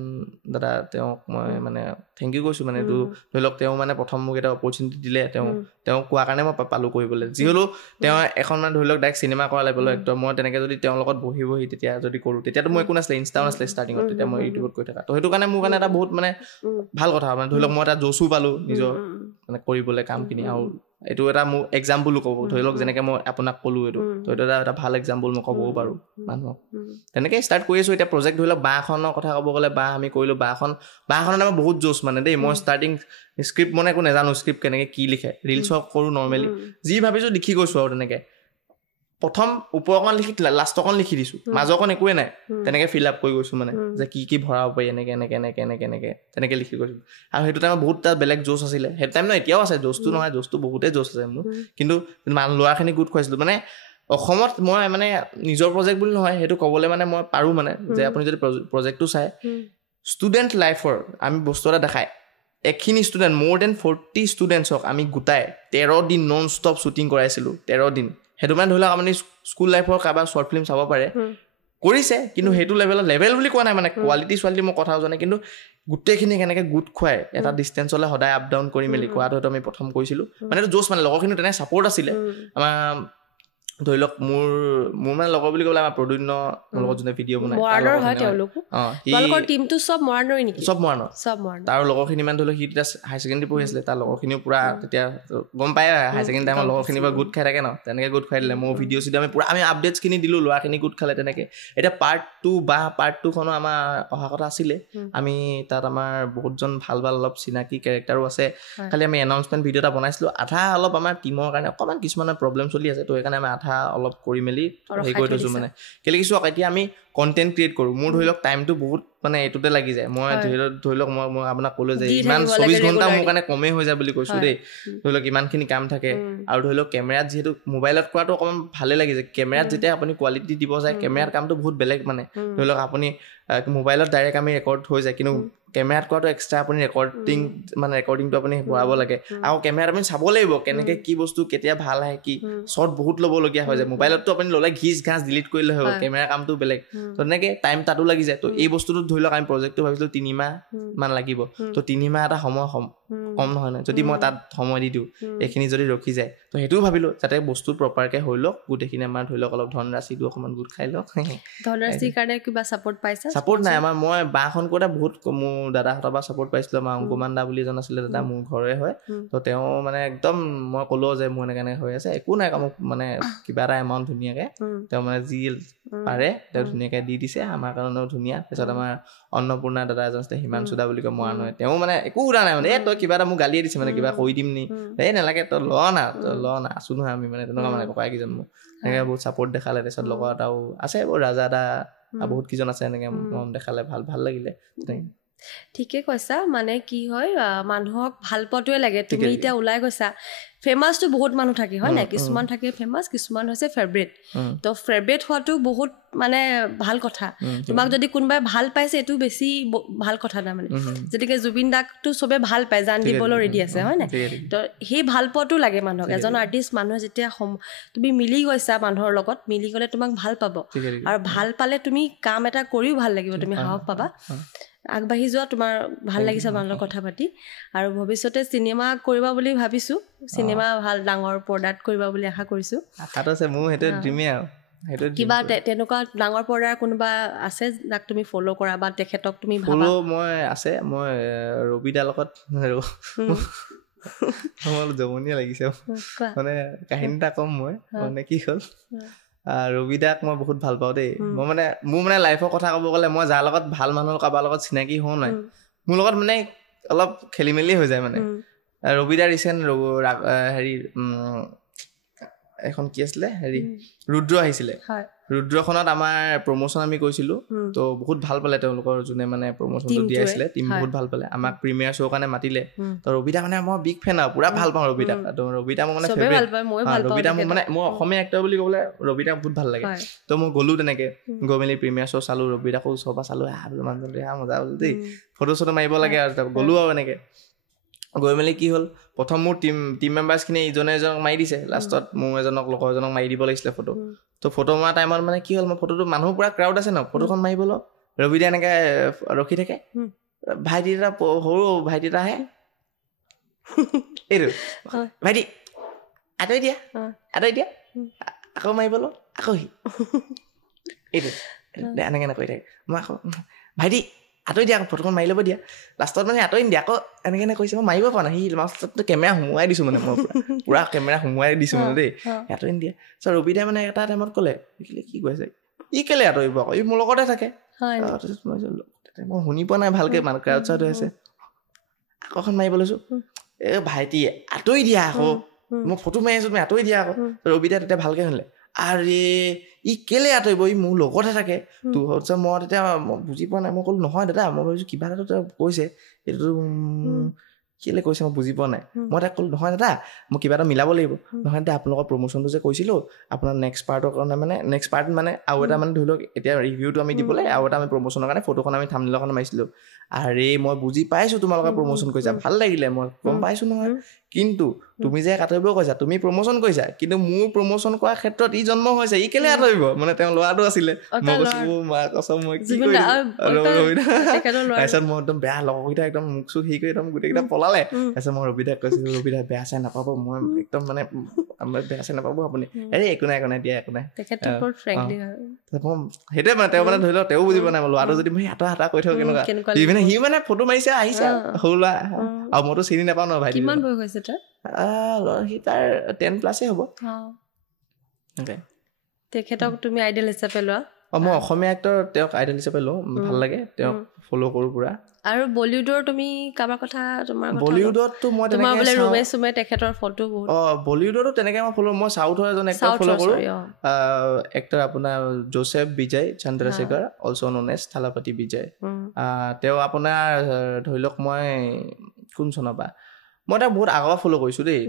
দাদা তেওঁক মই মানে থেংক ইউ কৈছোঁ মানে এইটো ধৰি লওক তেওঁ মানে প্ৰথম মোক এটা অপৰচুনিটি দিলে তেওঁ কোৱাৰ কাৰণে মই পালোঁ কৰিবলৈ যি হ'লেও তেওঁ এখন মানে ধৰি লওক ডাইৰেক্ট চিনেমা কৰা লেভেলৰ একদম মই তেনেকৈ যদি তেওঁৰ লগত বহি তেতিয়া যদি কৰোঁ তেতিয়াতো মোৰ একো নাছিলে ইনষ্টাও নাছিলে ষ্টাৰ্টিঙত তেতিয়া মই ইউটিউবত কৰি থকা তো সেইটো কাৰণে মোৰ কাৰণে এটা বহুত মানে ভাল কথা মানে ধৰি লওক মই এটা জোচো পালোঁ নিজৰ মানে কৰিবলৈ কামখিনি আৰু এইটো এটা মোক এক্সাম্পলো ক'ব ধৰি লওক যেনেকৈ মই আপোনাক ক'লোঁ এইটো তো এইটো এটা ভাল এক্সাম্পল মই ক'বও পাৰোঁ মানুহক তেনেকৈ ষ্টাৰ্ট কৰি আছোঁ এতিয়া প্ৰজেক্ট ধৰি লওক বাখনৰ কথা ক'ব গ'লে আমি কৰিলোঁ বাখনত আমাৰ বহুত জোচ মানে দেই মই ষ্টাৰ্টিং স্ক্ৰিপ্ট মানে একো নাজানো স্ক্ৰিপ্ট কেনেকৈ কি লিখে ৰিলছক কৰোঁ নৰ্মেলি যি ভাবিছোঁ লিখি গৈছোঁ আৰু তেনেকৈ প্ৰথম ওপৰকণ লিখি লাষ্টকণ লিখি দিছোঁ মাজৰকণ একোৱে নাই তেনেকৈ ফিল আপ কৰি গৈছোঁ মানে যে কি ভৰাব পাৰি এনেকৈ তেনেকৈ লিখি গৈছোঁ আৰু সেইটো টাইমত বহুত তাত বেলেগ জোচ আছিলে সেইটো টাইম এতিয়াও আছে জোচটো নহয় জোচটো বহুতেই জোচ আছে মোৰ কিন্তু ল'ৰাখিনি গোট খুৱাইছিলোঁ মানে অসমত মই মানে নিজৰ প্ৰজেক্ট বুলি নহয় সেইটো ক'বলৈ মানে মই পাৰোঁ মানে যে আপুনি যদি প্ৰজেক্টটো চায় ষ্টুডেণ্ট লাইফৰ আমি বস্তু এটা দেখায় এখিনি ষ্টুডেণ্ট মোৰ দেন 40 ষ্টুডেণ্টছক আমি গোটাই 13 দিন নন ষ্টপ শ্বুটিং কৰাইছিলোঁ 13 দিন সেইটো মানে ধৰি লওক আপুনি স্কুল লাইফৰ কাৰোবাৰ শ্বৰ্ট ফিল্ম চাব পাৰে কৰিছে কিন্তু সেইটো লেভেল বুলি কোৱা নাই মানে কোৱালিটি মই কথা জানে কিন্তু গোটেইখিনি কেনেকৈ গোট খুৱাই এটা ডিষ্টেঞ্চলৈ সদায় আপ ডাউন কৰি মেলি কৰাটো সেইটো আমি প্ৰথম কৰিছিলোঁ মানে এইটো জোচ মানে লগৰখিনি তেনেকৈ ছাপৰ্ট আছিলে আমাৰ ধৰি লওক মোৰ মানে লগৰ বুলি ক'লে আমাৰ প্ৰদ্যুন্ন মোৰ লগত যোনে ভিডিঅ' বনাই চব মৰাণৰ তাৰ লগৰখিনি মানে ধৰি লওক সি তেতিয়া হায়াৰ ছেকেণ্ডেৰী পঢ়ি আছিলে তাৰ লগৰখিনিও পূৰা তেতিয়া গম পায় হায়াৰ ছেকেণ্ডেৰী টাইমৰ লগৰখিনিৰ পৰা গোট খাই থাকে ন তেনেকৈ গোট খাই দিলে মোৰ ভিডিঅ' চিডিঅ' আমি আপডেটছখিনি দিলোঁ ল'ৰাখিনি গোট খালে তেনেকৈ এতিয়া পাৰ্ট 2খনো আমাৰ অহা কথা আছিলে আমি তাত আমাৰ বহুতজন ভাল অলপ চিনাকি কেৰেক্টাৰো আছে খালি আমি এনাউন্সমেণ্ট ভিডিঅ' এটা বনাইছিলোঁ আধা অলপ আমাৰ টিমৰ কাৰণে অকণমান কিছুমানৰ প্ৰব্লেম চলি আছে তো সেইকাৰণে আমি অলপ কৰি মেলি হেৰি কৰি থৈছোঁ মানে কেলৈ কিছু এতিয়া আমি কণ্টেণ্ট ক্ৰিয়েট কৰোঁ মোৰ ধৰি লওক টাইমটো বহুত মানে এইটোতে লাগি যায় মই ধৰি লওক মই আপোনাক ক'লোঁ যে ইমান 24 ঘণ্টা মোৰ কাৰণে কমেই হৈ যায় বুলি কৈছোঁ দেই ধৰি লওক ইমানখিনি কাম থাকে আৰু ধৰি লওক কেমেৰাত যিহেতু মোবাইলত কৰাটো অকণমান ভালে লাগিছে কেমেৰাত যেতিয়া আপুনি কোৱালিটি দিব যায় কেমেৰাৰ কামটো বহুত বেলেগ মানে ধৰি লওক আপুনি মোবাইলত ডাইৰেক্ট আমি ৰেকৰ্ড হৈ যায় কিন্তু কেমেৰাত কৰাটো এক্সট্ৰা আপুনি ৰেকৰ্ডিংটো আপুনি ভৰাব লাগে আৰু কেমেৰাত আপুনি চাব লাগিব কেনেকৈ কি বস্তু কেতিয়া ভাল আহে কি শ্বট বহুত ল'বলগীয়া হৈ যায় মোবাইলততো আপুনি ল'লে ঘাঁচ ডিলিট কৰিলে হ'ব কেমেৰাৰ কামটো বেলেগ তো তেনেকৈ টাইম তাতো লাগি যায় তো এই বস্তুটো ধৰি লওক আমি প্ৰজেক্টটো ভাবিছিলোঁ 3 মাহ মান লাগিব তো 3 মাহ এটা সময় কম নহয় যদি মই তাত সময় দি দিওঁ এইখিনি যদি ৰখি যায় তো সেইটোও ভাবিলোঁ যাতে বস্তু প্ৰপাৰকৈ হৈ লওক গোটেইখিনি আমাৰ ধৰি লওক অলপ ধনৰাশিটো অকণমান গোট খাই লওক ধনৰাশিৰ কাৰণে কিবা ছাপৰ্ট পাইছে ছাপৰ্ট নাই আমাৰ মই বাখন কৰোঁতে বহুত মোৰ দাদাহঁতৰ পৰা ছাপৰ্ট পাইছিলোঁ আমাৰ অংকুমান দা বুলি এজন আছিলে দাদা মোৰ ঘৰৰে হয় তো তেওঁ মানে একদম মই ক'লোঁ যে মোৰ এনেকৈ হৈ আছে একো নাই মোক মানে কিবা এটা এমাউণ্ট ধুনীয়াকৈ তেওঁ মানে যি পাৰে তেওঁ ধুনীয়াকৈ দি দিছে আমাৰ কাৰণেও ধুনীয়া তাৰপিছত আমাৰ অন্নপূৰ্ণা দাদা এজন আছিলে হিমাংশু দা বুলি কয় মৰা নহয় তেওঁ মানে একো সোধা নাই মানে তই কিবা এটা মোক গালিয়ে দিছে মানে কিবা কৰি দিম নি নালাগে তই ল না আছো নহয় আমি মানে তেনেকুৱা মানে ককাই কেইজন মোক এনেকৈ বহুত ছাপৰ্ট দেখালে তাৰপিছত লগৰ এটাও আছে বহুত ৰাজা দা বহুত কেইজন আছে এনেকৈ মৰম দেখালে ভাল লাগিলে ঠিকে কৈছা মানে কি হয় মানুহক ভাল পোৱাটোৱে লাগে তুমি এতিয়া ওলাই গৈছা ফেমাছটো বহুত মানুহ থাকে হয় না কিছুমান থাকে ফেমাছ কিছুমান হৈছে ফেভৰেট তো ফেভৰেট হোৱাটো বহুত মানে ভাল কথা তোমাক যদি কোনোবাই ভাল পাইছে এইটো বেছি ভাল কথা না মানে যেনেকৈ জুবিন দাকটো চবে ভাল পায় জান দিবলৈ ৰেডি আছে হয় না তো সেই ভাল পোৱাটো লাগে মানুহক এজন আৰ্টিষ্ট মানুহে যেতিয়া তুমি মিলি গৈছা মানুহৰ লগত মিলি গ'লে তোমাক ভাল পাব আৰু ভাল পালে তুমি কাম এটা কৰিও ভাল লাগিব তুমি সাহস পাবা আগবাঢ়ি যোৱা তোমাৰ ভাল লাগিছে মানুহৰ কথা পাতি আৰু ভৱিষ্যতে চিনেমা কৰিবা বুলি ভাবিছোঁ চিনেমা ভাল ডাঙৰ পৰ্দাত কৰিবা বুলি আশা কৰিছোঁ আশাটো আছে মোৰ সেইটো ড্ৰিমেই আৰু কিবা তেনেকুৱা ডাঙৰ পৰ্দাৰ কোনোবা আছে যাক তুমি ফ'ল' কৰা বা তেখেতক তুমি ফ'ল' মই আছে মই ৰবিদাৰ লগত মোৰ জমনীয়া লাগিছে মানে কাহিনী এটা ক'ম মই মানে কি হ'ল ৰবিদাক মই বহুত ভাল পাওঁ দেই মই মানে মোৰ মানে লাইফৰ কথা ক'ব গ'লে মই যাৰ লগত ভাল মানুহ কাৰোবাৰ লগত চিনাকি হওঁ নাই মোৰ লগত মানে অলপ খেলি মেলি হৈ যায় মানে ৰবিদা ৰিচেণ্ট হেৰি এখন কি আছিলে হেৰি ৰুদ্ৰ আহিছিলে ৰুদ্ৰখনত আমাৰ প্ৰমোশ্যন আমি কৰিছিলোঁ তো বহুত ভাল পালে তেওঁলোকৰ যোনে মানে প্ৰমোশ্যনটো দিয়াইছিলে টিম বহুত ভাল পালে আমাক প্ৰিমিয়াৰ শ্ব' কাৰণে মাতিলে তো ৰবিদা মানে মই বিগ ফেন আৰু পুৰা ভাল পাওঁ ৰবিদাক তো ৰবিদা মোৰ মানে ফেভৰেট ৰবিদা মোৰ মানে মই অসমীয়া এক্টৰ বুলি ক'বলৈ ৰবিদাক বহুত ভাল লাগে তো মই গ'লোঁ তেনেকৈ গৈ মেলি প্ৰিমিয়াৰ শ্ব' চালোঁ ৰবিদাকো ওচৰৰ পৰা চালোঁ মানুহজনটো মজা হ'ল দেই ফটো চটো মাৰিব লাগে আৰু গ'লোঁ আৰু এনেকৈ গৈ মেলি কি হ'ল প্ৰথম মোৰ টিম মেম্বাৰ্ছখিনি ইজনে এজনক মাৰি দিছে লাষ্টত মোৰ লগৰ এজনক মাৰি দিব লাগিছিলে ফটো তো ফটো মৰা টাইমত মানে কি হ'ল মই ফটোটো মানুহ পুৰা ক্ৰাউড আছে ন ফটোখন মাৰিবলৈ ৰবিদা এনেকৈ ৰখি থাকে ভাইটি এটা সৰু ভাইটি এটা আহে এইটো ভাইটি আঁতৰি দিয়া আকৌ মাৰিবলৈ আকৌ এইটো এনেকৈ নকৰি থাকে মই আকৌ ভাইটি আঁতৰি দিয়া ফটোখন মাৰি ল'ব দিয়া লাষ্টত মানে আঁতৰি নিদিয়া আকৌ এনেকৈ কৈছে মই মাৰিব পৰা নাই সি লাষ্টত কেমেৰা সোমোৱাই দিছোঁ মানে মই পুৰা কেমেৰা সোমোৱাই দিছোঁ মানে দেই আঁতৰি নিদিয়া চ' ৰবিদাই মানে এটা টাইমত ক'লে কি কৈছে ই কেলে আঁতৰিব আকৌ ই মোৰ লগতে থাকে মই শুনি পোৱা নাই ভালকৈ মানুহ ক্ৰাউড চাউড হৈ আছে আকৌ এখন মাৰিব লৈছোঁ এই ভাইটি আঁতৰি দিয়া আকৌ মই ফটো মাৰি আছোঁ তুমি আঁতৰি দিয়া আকৌ ৰবিদাই তেতিয়া ভালকৈ শুনিলে আৰে ই কেলে আঁতৰিব ই মোৰ লগতহে থাকে তো মই তেতিয়া মই বুজি পোৱা নাই মই ক'লো নহয় দাদা মই ভাবিছোঁ কিবা এটা কৈছে এইটো কেলে কৈছে মই বুজি পোৱা নাই মই তাক ক'লো নহয় দাদা মই কিবা এটা মিলাব লাগিব নহয় দাদা আপোনালোকৰ প্ৰমোশ্যনটো যে কৈছিলোঁ আপোনাৰ নেক্সট পাৰ্টৰ কাৰণে মানে নেক্সট পাৰ্ট মানে আৰু এটা মানে ধৰি লওক এতিয়া ৰিভিউটো আমি দিবলৈ আৰু এটা আমি প্ৰমোশ্যনৰ কাৰণে ফটোখন আমি থাম্বনেইলৰ কাৰণে মাৰিছিলোঁ আৰে মই বুজি পাইছোঁ তোমালোকে প্ৰমোশ্যন কৰিছা ভাল লাগিলে মই গম পাইছোঁ নহয় কিন্তু তুমি যে আঁতৰিব কৈছা তুমি প্ৰমোশ্যন কৰিছা কিন্তু মোৰ প্ৰমোশ্যন কৰাৰ ক্ষেত্ৰত ই জন্ম হৈছে ই কেলে আঁতৰিব মানে তেওঁ ল'ৰাটো আছিলে মই কৈছোঁ মা কচম মই কি কৰিম তাৰপিছত মই একদম বেয়া লগৰকেইটা একদম মুখ চুখ হেৰি কৰি একদম গোটেইকেইটা পলালে তাৰপিছত মই ৰবিদাক কৈছিলোঁ ৰবিদা বেয়া চাই নাপাব মই একদম মানে বেয়া চাই নাপাব আপুনি একো নাই দিয়া একো নাই সেইটোৱে মানে তেওঁ মানে ধৰি লওক তেওঁ বুজি পোৱা নাই ল'ৰাটো যদি মই হাতা কৈ থাকোঁ কেনেকুৱা সি মানে ফটো মাৰিছে আহিছে সৰু ল'ৰা আৰু মইতো চিনি নাপাওঁ ন ভাইটি কিমান বয়স হৈছে সি তাৰ 10+ হ'ব তেখেতক তুমি আইডল হিচাপে লোৱা মই অসমীয়া এক্টৰ তেওঁক আইডল হিচাপে লওঁ ভাল লাগে তেওঁক ফ'ল' কৰোঁ পুৰা আৰু বলিউডৰ তুমি কাৰোবাৰ কথা বলিউডতো মই তোমাৰ বোলে ৰুমে চুমে তেখেতৰ ফটো বহুত বলিউডতো তেনেকৈ মই ফ'ল' মই চাউথৰ এজন এক্টৰ ফ'ল' কৰোঁ এক্টৰ আপোনাৰ Joseph Vijay Chandrasekhar also' known as Thalapathy Vijay তেওঁ আপোনাৰ ধৰি লওক মই কোন চনৰ পৰা মই তেওঁক বহুত আগৰ ফ'ল' কৰিছোঁ দেই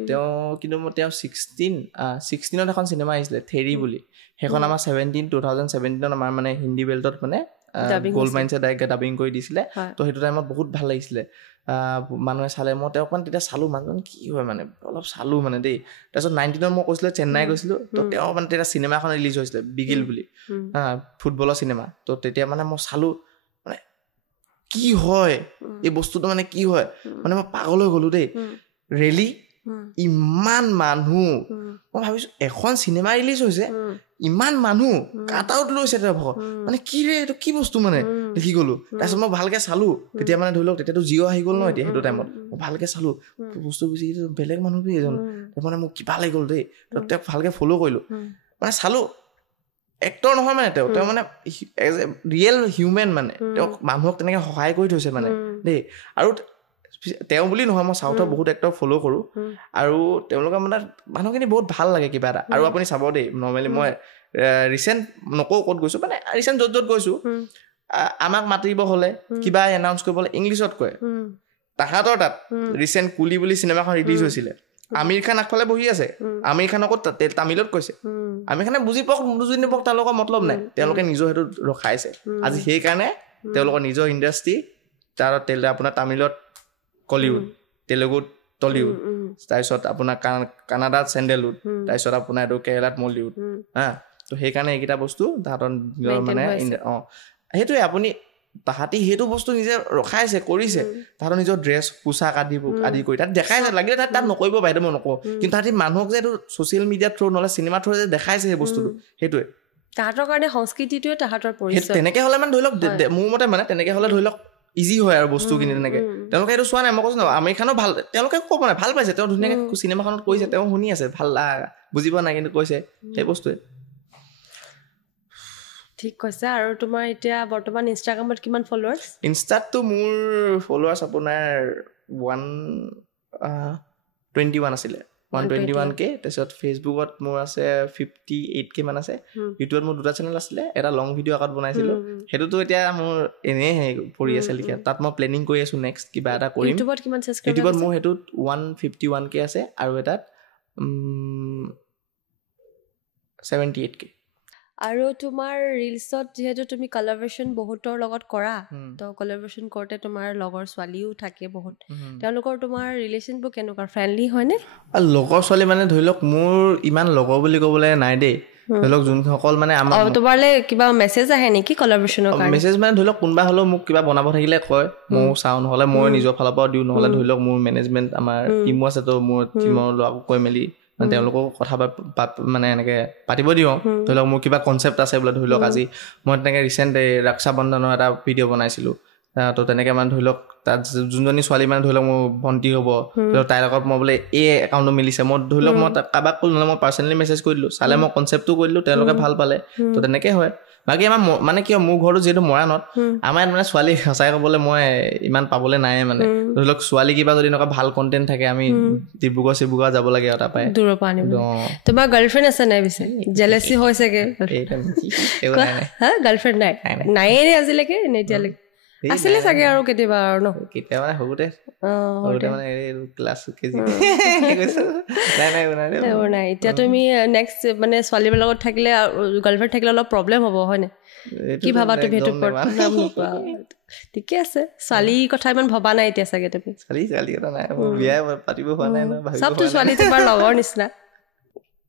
কিন্তু তেওঁ 16ত এখন চিনেমা আহিছিলে থেৰি বুলি সেইখন আমাৰ 2017 আমাৰ মানে হিন্দী বেল্টত মানে গ'ল্ড মাইনছে ডাইৰেক্ট ডাবিং কৰি দিছিলে তো সেইটো টাইমত বহুত ভাল লাগিছিলে মানুহে চালে মই তেওঁক মানে তেতিয়া চালোঁ মানুহজন কি হয় মানে অলপ চালোঁ মানে দেই তাৰপিছত 19ত মই কৈছিলোঁ চেন্নাই গৈছিলোঁ তো তেওঁ মানে তেতিয়া চিনেমা এখন ৰিলিজ হৈছিলে বিগিল বুলি ফুটবলৰ চিনেমা তো তেতিয়া মানে মই চালোঁ মানে কি হয় এই বস্তুটো মানে কি হয় মানে মই পাগল হৈ গ'লোঁ দেই ৰেলি ইমান মানুহ মই ভাবিছোঁ এখন চিনেমা ৰিলিজ হৈছে ইমান মানুহ কাট আউট লৈছে তেওঁ মানে কি ৰে এইটো কি বস্তু মানে দেখি গ'লোঁ তাৰপিছত মই ভালকৈ চালোঁ তেতিয়া মানে ধৰি লওক তেতিয়াতো জিঅ' আহি গ'ল ন এতিয়া সেইটো টাইমত মই ভালকৈ চালোঁ বস্তু বুজি বেলেগ মানুহ বি এজন মানে মোক কিবা লাগি গ'ল দেই তেওঁক ভালকৈ ফ'ল' কৰিলোঁ মানে চালোঁ এক্টৰ নহয় মানে তেওঁ মানে এজ এ ৰিয়েল হিউমেন মানে তেওঁ মানুহক তেনেকৈ সহায় কৰি থৈছে মানে দেই আৰু তেওঁ বুলি নহয় মই চাউথৰ বহুত এক্টৰ ফ'ল' কৰোঁ আৰু তেওঁলোকৰ মানে মানুহখিনি বহুত ভাল লাগে কিবা এটা আৰু আপুনি চাব দেই নৰ্মেলি মই ৰিচেণ্ট নকওঁ ক'ত গৈছোঁ মানে ৰিচেণ্ট য'ত গৈছোঁ আমাক মাতিব হ'লে কিবা এনাউন্স কৰিব হ'লে ইংলিছত কয় তাহাঁতৰ তাত ৰিচেণ্ট কুলি বুলি চিনেমাখন ৰিলিজ হৈছিলে আমিৰ খান আগফালে বহি আছে আমিৰ খানকো তামিলত কৈছে আমিৰ খানে বুজি পাওক বুজি নাপাওক তেওঁলোকৰ মতলব নাই তেওঁলোকে নিজৰ সেইটো ৰখাইছে আজি সেইকাৰণে তেওঁলোকৰ নিজৰ ইণ্ডাষ্ট্ৰি তাৰ আপোনাৰ তামিলত কলিউড তেলেগুত টলিউড তাৰপিছত আপোনাৰ কানাডাত চেণ্ডেলউড তাৰপিছত আপোনাৰ এইটো কেৰেলাত মলিউড হা তো সেইকাৰণে এইকেইটা বস্তু তাহাঁতৰ মানে সেইটোৱে আপুনি তাহাঁতি সেইটো বস্তু নিজে ৰখাইছে কৰিছে তাহাঁতৰ নিজৰ ড্ৰেছ পোচাক আদি কৰি তাত দেখাইছে লাগিলে তাত নকৰিব বাইদেউ মই নকওঁ কিন্তু তাহাঁতি মানুহক যে এইটো ছ'চিয়েল মিডিয়াৰ থ্ৰু নহ'লে চিনেমা থ্ৰু যে দেখাইছে সেই বস্তুটো সেইটোৱে তাহাঁতৰ কাৰণে সংস্কৃতিটোৱে তাহাঁতৰ পৰিচয় তেনেকৈ হ'লে মানে ধৰি লওক মোৰ মতে মানে তেনেকৈ হ'লে ধৰি লওক ইজি হয় আৰু বস্তুখিনি তেনেকৈ তেওঁলোকে সেইটো চোৱা নাই মই কৈছোঁ ন আমিৰ খানো ভাল তেওঁলোকে ক'ব নাই ভাল পাইছে তেওঁ ধুনীয়াকৈ চিনেমাখনত কৈছে তেওঁ শুনি আছে ভাল বুজি পোৱা নাই কিন্তু কৈছে সেই বস্তুৱে ঠিক কৈছে আৰু তোমাৰ এতিয়া বৰ্তমান ইনষ্টাগ্ৰামত কিমান ফলোৱাৰ্ছ ইনষ্টাতটো মোৰ ফলোৱাৰ্ছ আপোনাৰ 121 আছিলে 121K তাৰপিছত ফেচবুকত মোৰ আছে 58K মান আছে ইউটিউবত মোৰ 2টা চেনেল আছিলে এটা লং ভিডিঅ' আগত বনাইছিলোঁ সেইটোতো এতিয়া মোৰ এনেই পৰি আছে লিখা তাত মই প্লেনিং কৰি আছোঁ নেক্সট কিবা এটা কৰিম ইউটিউবত কিমান ছাবস্ক্ৰাইবাৰ ইউটিউবত মোৰ সেইটোত 151K আছে আৰু এটাত 78K আৰু তোমাৰ ৰিলছত যিহেতু তুমি কলাবৰেশ্যন বহুতৰ লগত কৰা তো কলাবৰেশ্যন কৰোঁতে তোমাৰ লগৰ ছোৱালীও থাকে বহুত তেওঁলোকৰ তোমাৰ ৰিলেশ্যনবোৰ কেনেকুৱা ফ্ৰেণ্ডলি হয়নে লগৰ ছোৱালী মানে ধৰি লওক মোৰ ইমান লগৰ বুলি ক'বলৈ নাই দেই ধৰি লওক যোনসকল মানে আমাৰ তোমাৰলৈ কিবা মেছেজ আহে নেকি কলাবৰেশ্যনৰ কাৰণে মেছেজ মানে ধৰি লওক কোনোবা হ'লেও মোক কিবা বনাব থাকিলে কয় ময়ো চাওঁ নহ'লে মই নিজৰ ফালৰ পৰাও দিওঁ নহ'লে ধৰি লওক মোৰ মেনেজমেণ্ট আমাৰ টিমো আছে তো মোৰ টিমৰ ল'ৰাকো কৈ মেলি মানে তেওঁলোকক কথা মানে এনেকৈ পাতিব দিওঁ ধৰি লওক মোৰ কিবা কনচেপ্ট আছে বোলে ধৰি লওক আজি মই তেনেকৈ ৰিচেণ্ট ৰক্ষা বন্ধনৰ এটা ভিডিঅ' বনাইছিলোঁ তো তেনেকৈ মানে ধৰি লওক তাত যোনজনী ছোৱালী মানে ধৰি লওক মোৰ ভণ্টি হ'ব ধৰি লওক তাইৰ লগত মই বোলে এই একাউণ্টটো মিলিছে মই ধৰি লওক মই কাৰোবাক ক'লো নহ'লে মই পাৰ্চনেলি মেছেজ কৰি দিলোঁ চালে মই কনচেপ্টটো কৰি দিলোঁ তেওঁলোকে ভাল পালে তো তেনেকৈ হয় বাকী আমাৰ মানে কি মোৰ ঘৰটো যিহেতু মৰাণত আমাৰ ইয়াত মানে ছোৱালী সঁচাই ক'বলৈ মই ইমান পাবলৈ নাই মানে ধৰি লওক ছোৱালী কিবা যদি এনেকুৱা ভাল কণ্টেণ্ট থাকে আমি ডিব্ৰুগড় যাব লাগে আৰু তাৰপৰাই দূৰৰ পৰা আনিব তোমাৰ গাৰ্লফ্ৰেণ্ড আছে নাই পিছে জেলেচি হয় চাগে গাৰ্লফ্ৰেণ্ড নাই নাইয়ে নে আজিলৈকে নে এতিয়ালৈকে আছিলে চাগে আৰু কেতিয়াবা আৰু ন কেতিয়াবা মানে সৰুতে মানে ক্লাছ কেজি নাই এতিয়া তুমি নেক্সট মানে ছোৱালীৰ লগত থাকিলে গাৰ্লফ্ৰেণ্ড থাকিলে অলপ প্ৰব্লেম হ'ব হয়নে কি ভাবা তুমি সেইটো ঠিকে আছে ছোৱালীৰ কথা ইমান ভবা নাই এতিয়া চাগে তুমি চবতো ছোৱালী তোমাৰ লগৰ নিচিনা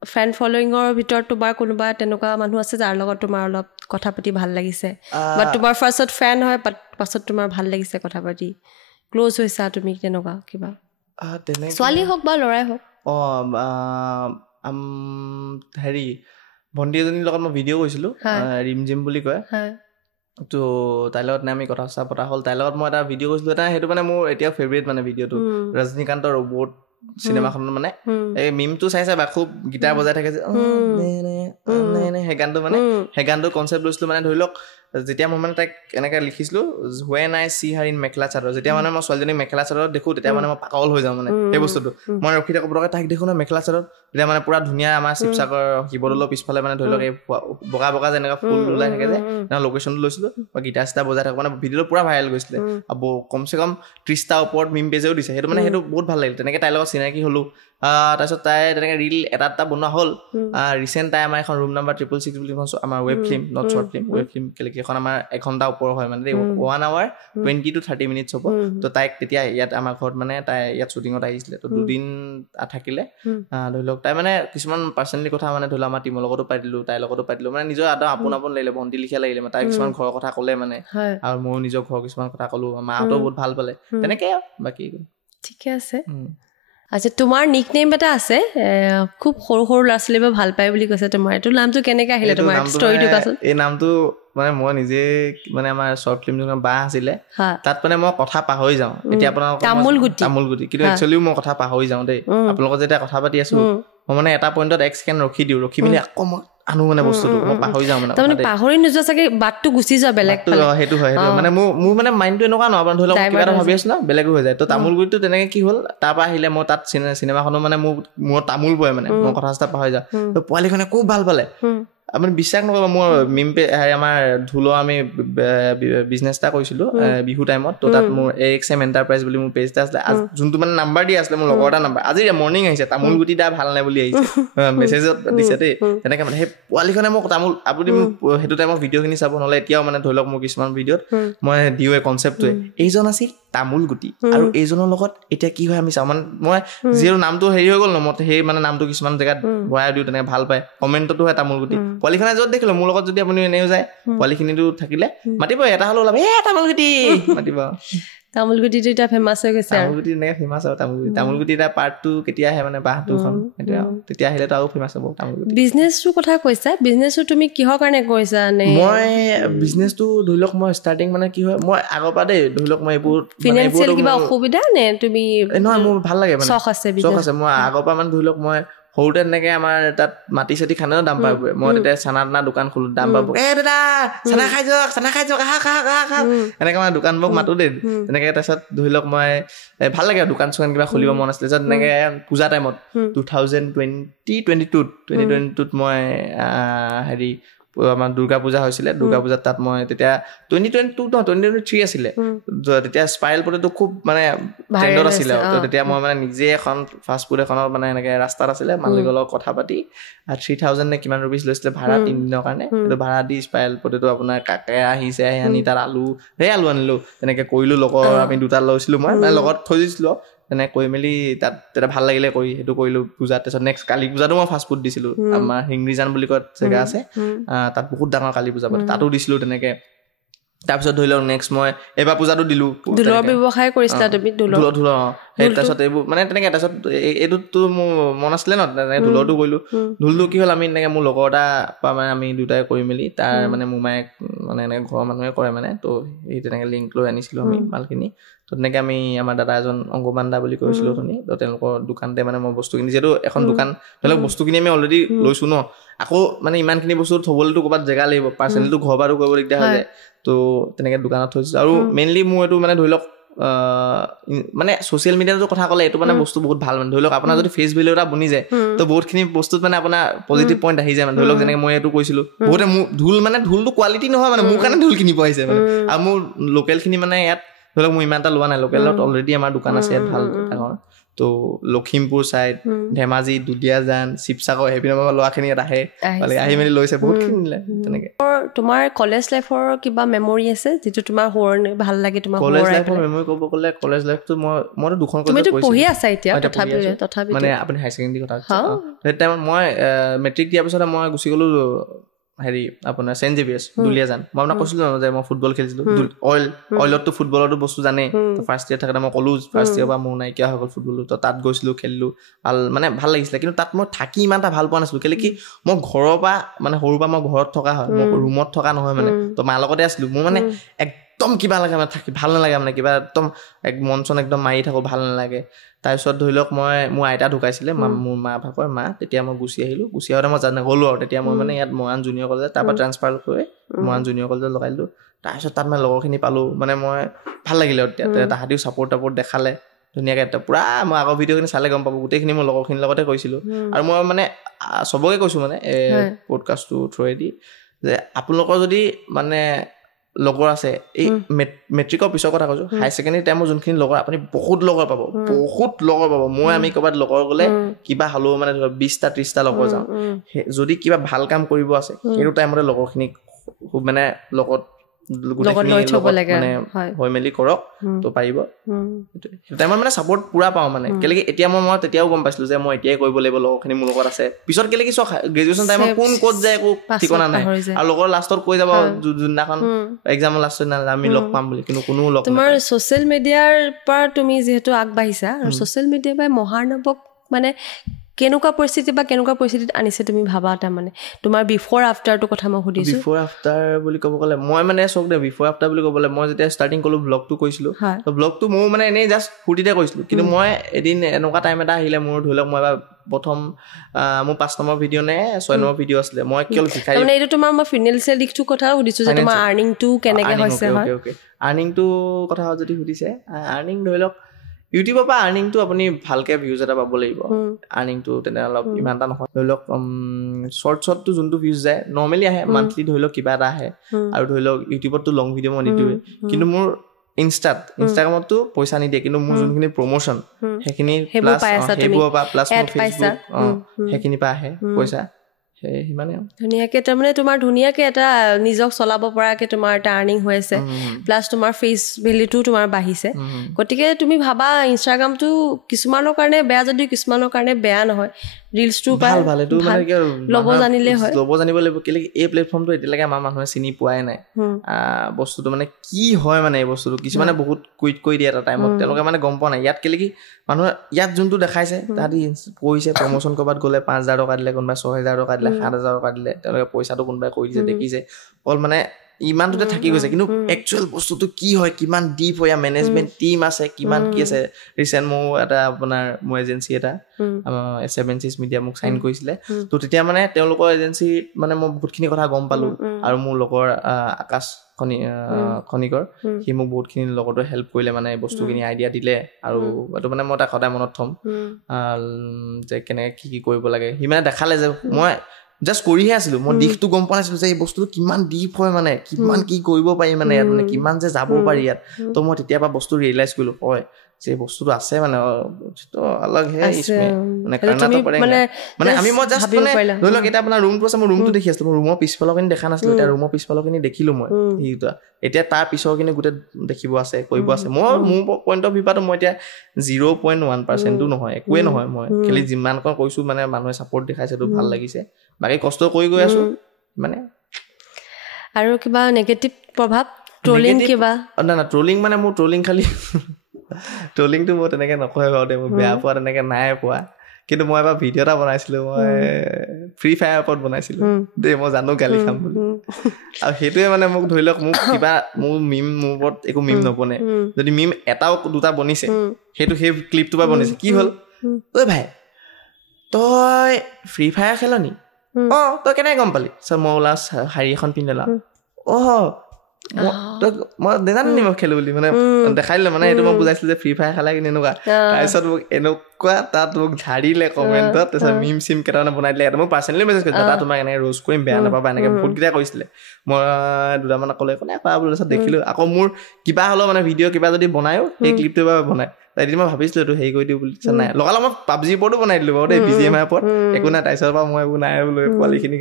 ফ্ৰেণ্ড ফলোয়িঙৰ ভিতৰত তোমাৰ কোনোবা তেনেকুৱা মানুহ আছে যাৰ লগত তোমাৰ অলপ কথা পাতি ভাল লাগিছে বা তোমাৰ ফাৰ্ষ্টত ফ্ৰেণ্ড হয় পাছত তোমাৰ ভাল লাগিছে কথা পাতি ক্ল'জ হৈছা তুমি তেনেকুৱা কিবা ছোৱালী হওক বা ল'ৰাই হওক হেৰি ভণ্টি এজনীৰ লগত মই ভিডিঅ' কৰিছিলোঁ ৰিম জিম বুলি কয় তো তাইৰ লগত আমি কথা পতা হ'ল তাইৰ লগত মই এটা ভিডিঅ' কৰিছিলোঁ এটা সেইটো মানে মোৰ এতিয়া ফেভৰেট মানে ভিডিঅ'টো ৰজনীকান্তৰ ৰবট চিনেমাখনত মানে এই মিমটো চাইছে বা খুব গিটাৰ বজাই থাকে যে সেই গানটো মানে সেই গানটো কনচেপ্ট লৈছিলোঁ মানে ধৰি লওক যেতিয়া মই মানে তাইক এনেকৈ লিখিছিলোঁ when I see her in mekhela chador যেতিয়া মানে মই ছোৱালীজনীক মেখেলা চাদৰত দেখোঁ তেতিয়া মানে মই পাগল হৈ যাওঁ মানে সেই বস্তুটো মই ৰখি থাকোঁ পটককৈ তাইক দেখোঁ ন মেখেলা চাদৰত তেতিয়া মানে পুৰা ধুনীয়া আমাৰ শিৱসাগৰ শিৱদৌলৰ পিছফালে মানে ধৰি লওক এই বগা বগা যেনেকুৱা ফুল ওলাই থাকে যে লোকেশ্যনটো লৈছিলোঁ বা গিটাৰ চিটাৰ বজাই থাকোঁ মানে ভিডিঅ'টো পুৰা ভাইৰেল গৈছিলে আৰু কমচে কম 30টা ওপৰত মিম পেজেও দিছে সেইটো মানে সেইটো বহুত ভাল লাগিল তেনেকৈ তাইৰ লগত চিনাকি হ'লোঁ তাৰপিছত তাই তেনেকৈ ৰিল এটা বনোৱা হ'ল ৰিচেণ্ট তাই আমাৰ এখন ৰুম নাম্বাৰ 666 বুলি আমাৰ web film not short film web film কেলেকি এখন আমাৰ 1 ঘণ্টা ওপৰ হয় মানে 1 hour 20 to 30 minutes হ'ব তো তাইক তেতিয়া ইয়াত আমাৰ ঘৰত মানে তাই ইয়াত শ্বুটিঙত আহিছিলে তো দুদিন থাকিলে ধৰি লওক তাই মানে কিছুমান পাৰ্চনেলি কথা মানে ধৰি লওক আমাৰ টিমৰ লগতো পাতিলোঁ তাইৰ লগতো পাতিলোঁ মানে নিজৰ আদা আপোন লাগিলে ভণ্টি লিখীয়া লাগিলে তাই কিছুমান ঘৰৰ কথা ক'লে মানে আৰু ময়ো নিজৰ ঘৰৰ কিছুমান কথা ক'লোঁ মাহঁতেও বহুত ভাল পালে তেনেকৈ বাকী ঠিকে আছে আচ্ছা তোমাৰ নিক নেম এটা আছে খুব সৰু সৰু ল'ৰা ছোৱালীবোৰে ভাল পায় বুলি কৈছে তোমাৰ এইটো নামটো কেনেকৈ আহিলে তোমাৰ ষ্টৰিটো কোৱাচোন এই নামটো মানে মই নিজে মানে আমাৰ শ্বৰ্ট ফিল্ম যোনখন বাঁহ আছিলে তাত মানে মই কথা পাহৰি যাওঁ এতিয়া আপোনালোকৰ তামোলগুটি কিন্তু একচুৱেলিও মই কথা পাহৰি যাওঁ দেই আপোনালোকৰ যেতিয়া কথা পাতি আছোঁ মই মানে এটা পইণ্টত 1 ছেকেণ্ড ৰখি দিওঁ ৰখি মেলি আনো মানে বস্তুটো মই পাহৰি যাওঁ মানে তাৰমানে পাহৰি নোযোৱা চাগে বাটটো গুচি যোৱা বেলেগ সেইটো হয় মানে মোৰ মানে মাইণ্ডটো এনেকুৱা নহয় আপোনাৰ ধৰি লওক কিবা এটা ভাবি আছো না বেলেগো হৈ যায় তো তামোলগুৰিটো তেনেকে কি হ'ল তাৰ পৰা আহিলে মই তাত চিনেমাখনো মানে মোৰ তামোল পৰে মানে মই কথা চথা পাহৰি যাওঁ তো পোৱালিখনে খুব ভাল পালে আপুনি বিশ্বাস নকৰিব মোৰ আমাৰ ঢোলৰ আমি বিজনেছ এটা কৰিছিলো বিহু টাইমত তো তাত মোৰ AXM এণ্টাৰপ্ৰাইজ বুলি মোৰ পেজ এটা আছিলে যোনটো মানে নাম্বাৰ দি আছিলে মোৰ লগৰ এটা নাম্বাৰ আজি মৰ্ণিং আহিছে তামোল গুটি দা ভাল নাই বুলি আহিছে মেছেজত দিছে দেই তেনেকে মানে সেই পোৱালিখনে মোক তামোল আপুনি সেইটো টাইমত ভিডিঅ'খিনি চাব নহ'লে এতিয়াও মানে ধৰি লওক মোৰ কিছুমান ভিডিঅ'ত মই দিওঁ এই কনচেপ্টটোৱে এইজন আছিল তামোল গুটি আৰু এইজনৰ লগত এতিয়া কি হয় আমি চাওঁ মানে মই যিহেতু নামটো হেৰি হৈ গ'ল ন মই সেই মানে নামটো কিছুমান জেগাত ভৰাই দিওঁ তেনেকে ভাল পায় কমেণ্টতো হয় তামোল গুটি পোৱালিখনে য'ত দেখিলো মোৰ লগত যদি আপুনি এনেও যায় পোৱালিখিনিতো থাকিলে মাতিব এটা হ'লেও ওলাব তামোল গুটি মাতিব তামোলগুটিটো এতিয়া ফেমাছ হৈ গৈছে তামোলগুটি এনেকে ফেমাছ আৰু তামোলগুটি এটা পাৰ্টটো কেতিয়া আহে মানে বাহটোখন তেতিয়া আহিলেতো আৰু ফেমাছ হ'ব তামোলগুটি বিজনেছটোৰ কথা কৈছা বিজনেছটো তুমি কিহৰ কাৰণে কৰিছা নে মই বিজনেছটো ধৰি লওক মই ষ্টাৰ্টিং মানে কি হয় মই আগৰ পৰা দেই ধৰি লওক মই এইবোৰ ফিনান্সিয়েল কিবা অসুবিধা নে তুমি নহয় মোৰ ভাল লাগে মানে চখ আছে মই আগৰ পৰা মানে ধৰি লওক মই সৰুতে তেনেকে আমাৰ তাত মাটি চাটি খানেও দাম পাব মই তেতিয়া চানা টানা দোকান খোলো দাম পাব দাদা চানা খাই যাওক আহা এনেকে মানে দোকানবোৰক মাতো দেই তেনেকে তাৰপিছত ধৰি লওক মই ভাল লাগে আৰু দোকান চোকান কিবা খুলিব মন আছিলে তাৰপিছত তেনেকে পূজা টাইমত 2022ত মই হেৰি আমাৰ দুৰ্গা পূজা হৈছিলে দুৰ্গা পূজাত তাত মই তেতিয়া 2023 আছিলে তেতিয়া স্পাইৰেল পটেটো খুব মানে ট্ৰেণ্ডত আছিলে তেতিয়া মই মানে নিজে এখন ফাষ্ট ফুড এখনৰ মানে এনেকে ৰাস্তাত আছিলে মালিকৰ লগত কথা পাতি 3000 নে কিমান ৰুপিজ লৈছিলে ভাড়া 3 দিনৰ কাৰণে সেইটো ভাড়া দি স্পাইৰেল পটেটো আপোনাৰ কাকে আহিছে আনি তাত আলু আনিলো তেনেকে কৰিলো লগৰ আমি দুটা লৈছিলো মই মানে লগত থৈ দিছিলো তেনেকে কৰি মেলি তাত তেতিয়া ভাল লাগিলে কৰি সেইটো কৰিলো পূজাত তাৰপিছত নেক্সট কালী পূজাতো মই ফাষ্ট ফুড দিছিলো আমাৰ হিংৰিজান বুলি কয় জেগা আছে তাত বহুত ডাঙৰ কালী পূজা পাতে তাতো দিছিলো তেনেকে তাৰপিছত ধৰি লওক নেক্সট মই এইবাৰ পূজাটো দিলো ঢোলৰ ব্যৱসায় কৰিছিলা তুমি ঢোলৰ তাৰপিছত এইবোৰ মানে তেনেকে তাৰপিছত এইটোতো মোৰ মন আছিলে ন তেনেকে ঢোলৰটো কৰিলো ঢোলটো কি হ'ল আমি এনেকে মোৰ লগৰ এটা পৰা মানে আমি দুটাই কৰি মেলি তাৰ মানে মোমায়েক মানে এনেকে ঘৰৰ মানুহে কৰে মানে তো এই তেনেকে লিংক লৈ আনিছিলো আমি মালখিনি তো তেনেকে আমি আমাৰ দাদা এজন অংগবান্দা বুলি কৈছিলো ধনী তো তেওঁলোকৰ দোকানতে মানে মই বস্তুখিনি যিহেতু এখন দোকান ধৰি লওক বস্তুখিনি আমি অলৰেডি লৈছো ন আকৌ মানে ইমানখিনি বস্তু থবলৈতো ক'ৰবাত জেগা লাগিব পাৰ্চনেলটো ঘৰ বাৰো কৰিব দিগদাৰ হৈ যায় তো তেনেকে দোকানত থৈছিলো আৰু মেইনলি মোৰ এইটো মানে ধৰি লওক মানে ছ'চিয়েল মিডিয়াটো কথা ক'লে এইটো মানে বস্তু বহুত ভাল মানে ধৰি লওক আপোনাৰ যদি ফেচ ভেলিউ এটা বনি যায় তো বহুতখিনি বস্তুত মানে আপোনাৰ পজিটিভ পইণ্ট আহি যায় মানে ধৰি লওক যেনেকে মই এইটো কৈছিলো বহুতে মোৰ ঢোলটো কোৱালিটি নহয় মানে মোৰ কাৰণে ঢোল কিনিব আহিছে মানে আৰু মোৰ লোকেলখিনি মানে ইয়াত ধৰি লওক মোৰ ইমান এটা লোৱা নাই লোকেলত অলৰেডি আমাৰ দোকান আছে ইয়াত ভাল ডাঙৰ তো লখিমপুৰ চাইড ধেমাজি দুলীয়াজান শিৱসাগৰ সেইপিনৰ পৰা ল'ৰাখিনি ইয়াত আহি মেলি লৈছে বহুতখিনি নিলে তেনেকে তোমাৰ কলেজ লাইফৰ কিবা মেমৰি আছে যিটো তোমাৰ ভাল লাগে তোমাৰ কলেজ লাইফৰ মেমৰি ক'ব গ'লে কলেজ লাইফটো মইতো দুখন কলেজত পঢ়ি আছা এতিয়া তথাপি মানে আপুনি হাই ছেকেণ্ডেৰী কথা সেই টাইমত মই মেট্ৰিক দিয়াৰ পিছতে মই গুচি গ'লো হেৰি আপোনাৰ চেণ্ট জেভিয়াৰ্ছ দুলীয়াজান মই আপোনাক কৈছিলো যে মই ফুটবল খেলিছিলো অইলততো ফুটবলৰতো বস্তু জানেই ফাৰ্ষ্ট ইয়েৰ থাকোঁতে মই ক'লো ফাৰ্ষ্ট ইয়েৰ পৰা মোৰ নাইকিয়া হৈ গ'ল ফুটবলটো তো তাত গৈছিলো খেলিলো মানে ভাল লাগিছিলে কিন্তু তাত মই থাকি ইমান এটা ভাল পোৱা নাছিলো কেলে কি মই ঘৰৰ পৰা মানে সৰুৰ পৰা মই ঘৰত থকা হয় মই ৰুমত থকা নহয় মানে তো মাৰ লগতে আছিলো মোৰ মানে একদম কিবা লাগে মানে থাকি ভাল নালাগে মানে কিবা একদম মন চন একদম মাৰি থাকোঁ ভাল নালাগে তাৰপিছত ধৰি লওক মোৰ আইতা ঢুকাইছিলে মোৰ মা ভাগৰ মা তেতিয়া মই গুচি আহোঁতে মই জানো গ'লো আৰু তেতিয়া মই মানে ইয়াত মৰাণ জুনিয়ৰ কলেজত তাৰপৰা ট্ৰান্সফাৰ কৰি মৰাণ জুনিয়ৰ কলেজত লগাই দিলোঁ তাৰপিছত তাত মানে লগৰখিনি পালোঁ মানে মই ভাল লাগিলে আৰু তেতিয়া তাহাঁতিও ছাপৰ্ট দেখালে ধুনীয়াকৈ পূৰা মই আগৰ ভিডিঅ'খিনি চালে গম পাব গোটেইখিনি মই লগৰখিনিৰ লগতে কৰিছিলোঁ আৰু মই মানে চবকে কৈছোঁ মানে পডকাষ্টটো থ্ৰুৱেদি যে আপোনালোকৰ যদি মানে লগৰ আছে এই মেট্ৰিকৰ পিছৰ কথা কৈছোঁ হাই ছেকেণ্ডেৰী টাইমৰ যোনখিনি লগৰ আপুনি বহুত লগৰ পাব মই আমি ক'ৰবাত লগৰ গ'লে কিবা হ'লেও মানে ধৰক 20টা 30টা লগৰ যাওঁ যদি কিবা ভাল কাম কৰিব আছে সেইটো টাইমতে লগৰখিনিক মানে লগত হৈ মেলি কৰক তো পাৰিব সেইটো টাইমত মানে ছাপৰ্ট পুৰা পাওঁ মানে কেলে এতিয়া মই তেতিয়াও গম পাইছিলো যে মই এতিয়াই কৰিব লাগিব লগৰখিনি মোৰ লগত আছে পিছত কেলে কি চোৱা গ্ৰেজুৱেশ্যন টাইমত কোন ক'ত যায় একো ঠিকনা নাই আৰু লগৰ লাষ্টত কৈ যাব যোনদিনাখন এক্সামৰ লাষ্টত আমি লগ পাম বুলি কিন্তু কোনো লগ তোমাৰ ছ'চিয়েল মিডিয়াৰ পৰা তুমি যিহেতু আগবাঢ়িছা আৰু ছ'চিয়েল মিডিয়া বা মহাৰ্ণৱক মানে কেনেকুৱা পৰিস্থিতিত আনিছে তুমি ভাবা তাৰমানে তোমাৰ বিফৰ আফটাৰটো কথা মই সুধিছোঁ বিফৰ আফটাৰ বুলি ক'ব গ'লে মই মানে চাওক দে বিফৰ আফটাৰ বুলি ক'ব গ'লে মই যেতিয়া ষ্টাৰ্টিং ক'লো ব্লগটো কৰিছিলোঁ তো ব্লগটো মোৰ মানে এনেই জাষ্ট ফূৰ্তিতে কৰিছিলোঁ কিন্তু মই এদিন এনেকুৱা টাইম এটা আহিলে মোৰ ধৰি লওক মই এবাৰ প্ৰথম মোৰ 5 নম্বৰ ভিডিঅ' নে 6 নম্বৰ ভিডিঅ' আছিলে মই কেৱল ভিখাৰী মানে এইটো তোমাৰ মই ফিনান্সিয়েল দিশটো কথা সুধিছো যে তোমাৰ আৰ্নিংটো কেনেকৈ হৈছে হয় ওকে আৰ্নিংটো কথা যদি সুধিছে আৰ্নিং ধৰি লওক ইউটিউবৰ পৰা আৰ্নিংটো আপুনি ভালকে ভিউজ এটা পাব লাগিব আৰ্নিংটো তেনে অলপ ইমান এটা নহয় ধৰি লওক শ্বৰ্টছতটো যোনটো ভিউজ যায় নৰ্মেলি আহে মান্থলি ধৰি লওক কিবা এটা আহে আৰু ধৰি লওক ইউটিউবতটো লং ভিডিঅ' মই নিদিওঁৱে কিন্তু মোৰ ইনষ্টাগ্ৰামতটো পইচা নিদিয়ে কিন্তু মোৰ যোনখিনি প্ৰমোশ্যন সেইখিনি প্লাছ সেইবোৰৰ পৰা প্লাছ মোৰ ফেচবুক সেইখিনি পৰা আহে পইচা সিমানে ধুনীয়াকৈ তাৰমানে তোমাৰ ধুনীয়াকৈ এটা নিজক চলাব পৰাকৈ তোমাৰ এটা আৰ্নিং হৈ আছে প্লাছ তোমাৰ ফেচ ভেলিউটোও তোমাৰ বাঢ়িছে গতিকে তুমি ভাবা ইনষ্টাগ্ৰামটো কিছুমানৰ কাৰণে বেয়া যদিও কিছুমানৰ কাৰণে বেয়া নহয় ৰিলছটো ভাল ভাল এইটো মানে কি ল'ব জানিলে হয় ল'ব জানিব লাগিব কেলে এই প্লেটফৰ্মটো এতিয়ালৈকে আমাৰ মানুহে চিনি পোৱাই নাই বস্তুটো মানে কি হয় মানে এই বস্তুটো কিছুমানে বহুত কুইট কৰি দিয়ে এটা টাইমত তেওঁলোকে মানে গম পোৱা নাই ইয়াত কেলে কি মানুহে ইয়াত যোনটো দেখাইছে তাহাঁতি কৰিছে প্ৰমোশ্যন কৰবাত গ'লে 5,000 টকা দিলে কোনোবাই 6,000 টকা দিলে 7,000 টকা দিলে তেওঁলোকে পইচাটো কোনোবাই কৰি দিছে দেখিছে অকল মানে ইমানটোতে থাকি গৈছে কিন্তু একচুৱেল বস্তুটো কি হয় কিমান ডিপ হয় মেনেজমেণ্ট টিম আছে কিমান কি আছে ৰিচেণ্ট মোৰ এটা আপোনাৰ মোৰ এজেঞ্চি এটা 7 মিডিয়া মোক চাইন কৰিছিলে তো তেতিয়া মানে তেওঁলোকৰ এজেঞ্চি মানে মই বহুতখিনি কথা গম পালোঁ আৰু মোৰ লগৰ আকাশ খনিকৰ সি মোক বহুতখিনি লগতো হেল্প কৰিলে মানে বস্তুখিনি আইডিয়া দিলে আৰু এইটো মানে মই তাক সদায় মনত থ'ম যে কেনেকৈ কি কি কৰিব লাগে সি মানে দেখালে যে মই জাষ্ট কৰিহে আছিলোঁ মই দিশটো গম পোৱা নাছিলোঁ যে এই বস্তুটো কিমান ডিপ হয় মানে কিমান কি কৰিব পাৰি মানে ইয়াত মানে কিমান যে যাব পাৰি ইয়াত তো মই তেতিয়াৰ পৰা বস্তু ৰিয়েলাইজ কৰিলোঁ হয় যে বস্তুটো আছে মানে অলগ হে মানে কৰ্ণাটক মানে আমি মই জাষ্ট মানে ধৰি লওক এতিয়া আপোনাৰ ৰুমটো আছে মই ৰুমটো দেখি আছিলোঁ মই ৰুমৰ পিছফালৰখিনি দেখা নাছিলোঁ এতিয়া ৰুমৰ পিছফালৰখিনি দেখিলোঁ মই সেইটা এতিয়া তাৰ পিছৰখিনি গোটেই দেখিব আছে কৰিব আছে মই মোৰ পইণ্ট অফ ভিউটো মই এতিয়া 0.1%ও নহয় একোৱে নহয় মই খালি যিমানকণ কৈছোঁ মানে মানুহে ছাপৰ্ট দেখাইছে তো ভাল লাগিছে বাকী কষ্ট কৰি গৈ আছোঁ মানে আৰু কিবা নেগেটিভ প্ৰভাৱ ট্ৰলিং কিবা না ট্ৰলিং মানে মোৰ ট্ৰলিং খালি ট্ৰলিংটো মই তেনেকৈ নকয় বাৰু মই বেয়া পোৱা তেনেকৈ নাই পোৱা কিন্তু মই এবাৰ ভিডিঅ' এটা বনাইছিলোঁ মই ফ্ৰী ফায়াৰ ওপৰত বনাইছিলোঁ দেই মই জানো গালি খাম বুলি আৰু সেইটোৱে মানে মোক ধৰি লওক মোক কিবা মোৰ ওপৰত একো মিম নবনে যদি মিম এটাও দুটা বনিছে সেইটো সেই ক্লিপটোৰ পৰা বনিছে কি হ'ল ঐ ভাই তই ফ্ৰী ফায়াৰ খেল নি তই কেনেকৈ গম পালি মই ওলা শাৰী এখন পিন্ধি লওঁ মই নাজানো নি মই খেলো বুলি মানে দেখাই দিলে মানে এইটো মই বুজাইছিলো যে ফ্ৰী ফায়াৰ খেলা কিন্তু এনেকুৱা তাৰপিছত মোক এনেকুৱা তাত মোক ঝাৰিলে কমেণ্টত তাৰপিছত মিম চিম কেইটামানে বনাই দিলে মোক পাৰ্চনেলি মেছেজ কৰিছে দাদা তোমাক এনেকৈ ৰোজ কৰিম বেয়া নাপাবা এনেকৈ বহুতকেইটা কৈছিলে মই দুটামান ক'লে একো নাই কোৱা বুলি তাৰপিছত দেখিলোঁ আকৌ মোৰ কিবা হ'লেও মানে ভিডিঅ' কিবা যদি বনায়ো সেই ক্লিপটোৰ পৰা বনায় এদিন মই ভাবিছিলোঁ এইটো হেৰি কৰি দিওঁ বুলি নাই লগালগ মই পাবজিৰ ওপৰতো বনাই দিলোঁ বাৰু দেই BGMI ওপৰত একো নাই তাৰপিছৰ পৰা মই এইবোৰ নাই বোলো পোৱালিখিনি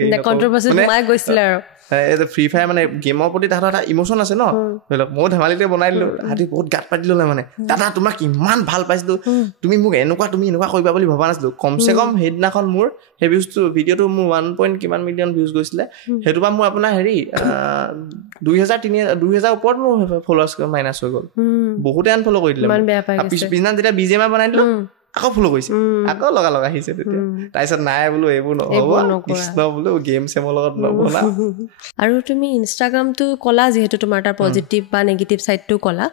ফ্ৰী ফায়াৰ মানে গেমৰ প্ৰতি তাহাঁতৰ এটা ইমোশ্যন আছে ন ধৰি লওক ময়ো ধেমালিতে বনাই দিলোঁ তাহাঁতি বহুত গাত পাতি ল'লে মানে দাদা তোমাক ইমান ভাল পাইছিলোঁ তুমি মোক তুমি এনেকুৱা কৰিবা বুলি ভবা নাছিলোঁ কমচে কম সেইদিনাখন মোৰ সেই ভিডিঅ'টো মোৰ 1 কিমান মিলিয়ন ভিউজ গৈছিলে সেইটো পৰা মোৰ আপোনাৰ হেৰি 2,000 ওপৰত মোৰ ফলোৱাৰ্ছ মাইনাছ হৈ গ'ল বহুতে আনফল' কৰি দিলে পিছদিনা যেতিয়া BGMI বনাই দিলোঁ আকৌ ফলো কৰিছে আকৌ লগালগ আহিছে তেতিয়া তাৰপিছত নাই বোলো এইবোৰ নহ'ব কৃষ্ণ বোলো গেম চেমৰ লগত নবনা আৰু তুমি ইনষ্টাগ্ৰামটো ক'লা যিহেতু তোমাৰ তাৰ পজিটিভ বা নেগেটিভ ছাইডটো ক'লা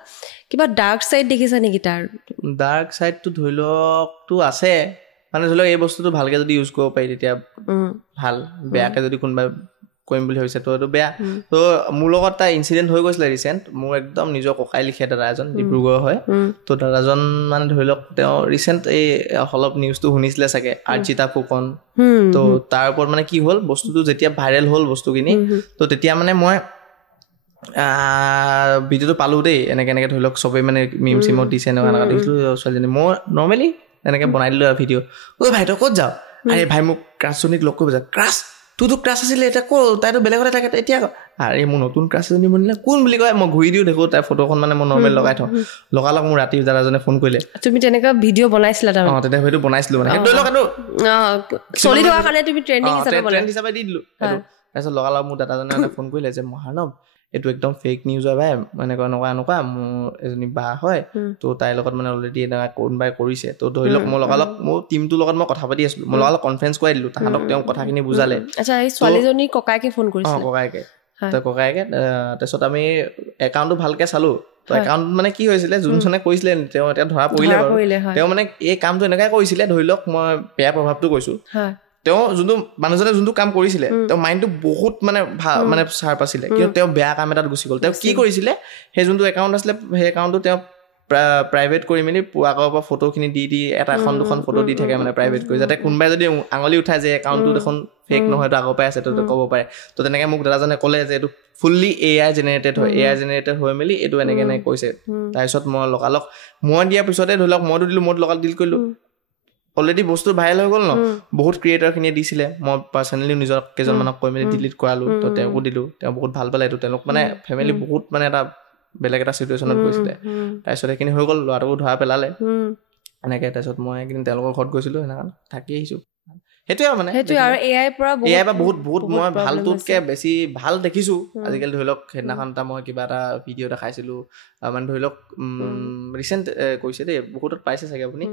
কিবা ডাৰ্ক ছাইড দেখিছা নেকি তাৰ ডাৰ্ক ছাইডটো ধৰি লওকতো আছে মানে ধৰি লওক এই বস্তুটো ভালকৈ যদি ইউজ কৰিব পাৰি তেতিয়া ভাল বেয়াকৈ যদি কোনোবাই কৰিম বুলি ভাবিছে তো এইটো বেয়া তো মোৰ লগত এটা ইনচিডেণ্ট হৈ গৈছিলে ৰিচেণ্ট মোৰ একদম নিজৰ ককাই লিখীয়া দাদা এজন ডিব্ৰুগড় হয় তো দাদাজন মানে ধৰি লওক তেওঁ ৰিচেণ্ট এই অলপ নিউজটো শুনিছিলে চাগে আৰ্চিতা ফুকন তো তাৰ ওপৰত মানে কি হ'ল বস্তুটো যেতিয়া ভাইৰেল হ'ল বস্তুখিনি তো তেতিয়া মানে মই ভিডিঅ'টো পালোঁ দেই এনেকৈ ধৰি লওক চবেই মানে মিম চিমত দিছে এনেকুৱা দেখিছিলোঁ ছোৱালীজনী মই নৰ্মেলি এনেকৈ বনাই দিলোঁ আৰু ভিডিঅ' ঐ ভাই তই ক'ত যাওঁ আৰে ভাই মোক ক্ৰাছজনীক লগ কৰিব যা ক্ৰাছ তোৰতো ক্ৰাছ আছিলে এতিয়া ক'ত তাইতো বেলেগতে থাকে এতিয়া আৰে মোৰ নতুন ক্ৰাছ এজনী বনিলে কোন বুলি কয় মই ঘূৰি দিওঁ দেখোঁ তাই ফটোখন মানে মই নৰ্মেল লগাই থওঁ লগালগ মোৰ ৰাতি দাদাজনে ফোন কৰিলে তুমি তেনেকুৱা ভিডিঅ' বনাইছিলা তাৰমানে তেতিয়া সেইটো বনাইছিলোঁ মানে ধৰি লওক চলি থকাৰ কাৰণে তুমি ট্ৰেণ্ডিং হিচাপে দি দিলোঁ তাৰপিছত লগালগ মোৰ দাদাজনে মানে ফোন কৰিলে যে মহাৰ্ণৱ এইটো একদম ফেক নিউজ হয় ভাই এনেকুৱা মোৰ এজনী বা হয় তো তাইৰ লগত মানে অলৰেডি এনেকুৱা কোনোবাই কৰিছে তো ধৰি লওক মই লগালগ মোৰ টিমটোৰ লগত মই কথা পাতি আছিলোঁ মই লগালগ কনফাৰেঞ্চ কৰাই দিলোঁ তাহাঁতক তেওঁ কথাখিনি বুজালে আচ্ছা এই ছোৱালীজনীৰ ককায়েকে ফোন কৰিছিলে ককায়েকে তাৰপিছত আমি একাউণ্টটো ভালকৈ চালোঁ তো একাউণ্ট মানে কি হৈছিলে যোনজনে কৰিছিলে তেওঁ এতিয়া ধৰা পৰিলে বাৰু তেওঁ মানে এই কামটো এনেকৈ কৰিছিলে ধৰি লওক মই বেয়া প্ৰভাৱটো কৈছোঁ তেওঁ যোনটো মানুহজনে যোনটো কাম কৰিছিলে তেওঁ মাইণ্ডটো বহুত মানে মানে চাৰ্প আছিলে কিন্তু তেওঁ বেয়া কাম এটাত গুচি গ'ল তেওঁ কি কৰিছিলে সেই যোনটো একাউণ্ট আছিলে সেই একাউণ্টটো তেওঁ প্ৰাইভেট কৰি মেলি আগৰ পৰা ফটোখিনি দি এটা এখন দুখন ফটো দি থাকে মানে প্ৰাইভেট কৰি যাতে কোনোবাই যদি আঙুলি উঠাই যে একাউণ্টটো দেখোন ফেক নহয় এইটো আগৰ পৰাই আছে তো ক'ব পাৰে তো তেনেকৈ মোক দাদাজনে ক'লে যে এইটো ফুল্লি AI জেনেৰেটেড হয় AI জেনেৰেটেড হৈ মেলি এইটো এনেকৈ কৈছে তাৰপিছত মই লগালগ মই দিয়াৰ পিছতে ধৰি লওক মইতো দিলোঁ মইতো লগালগ ডিল কৰিলোঁ অলৰেডি বস্তু ভাইৰেল হৈ গ'ল ন বহুত ক্ৰিয়েটৰখিনিয়ে দিছিলে মই পাৰ্চনেলি নিজৰ কেইজনমানক কৈ মেলি ডিলিট কৰালোঁ তো তেওঁকো দিলোঁ তেওঁ বহুত ভাল পালে এইটো তেওঁলোক মানে ফেমিলি বহুত মানে এটা বেলেগ এটা চিটুৱেশ্যনত গৈছিলে তাৰপিছত সেইখিনি হৈ গ'ল ল'ৰাটোকো ধৰা পেলালে এনেকৈ তাৰপিছত মই একদিন তেওঁলোকৰ ঘৰত গৈছিলোঁ সেইদিনাখন থাকি আহিছোঁ সেইটোৱে মানে AI পৰা বহুত বহুত মই ভালটোতকৈ বেছি ভাল দেখিছোঁ আজিকালি ধৰি লওক সেইদিনাখন এটা মই কিবা এটা ভিডিঅ' দেখাইছিলোঁ মানে ধৰি লওক ৰিচেণ্ট কৈছে দেই বহুতত পাইছে চাগে আপুনি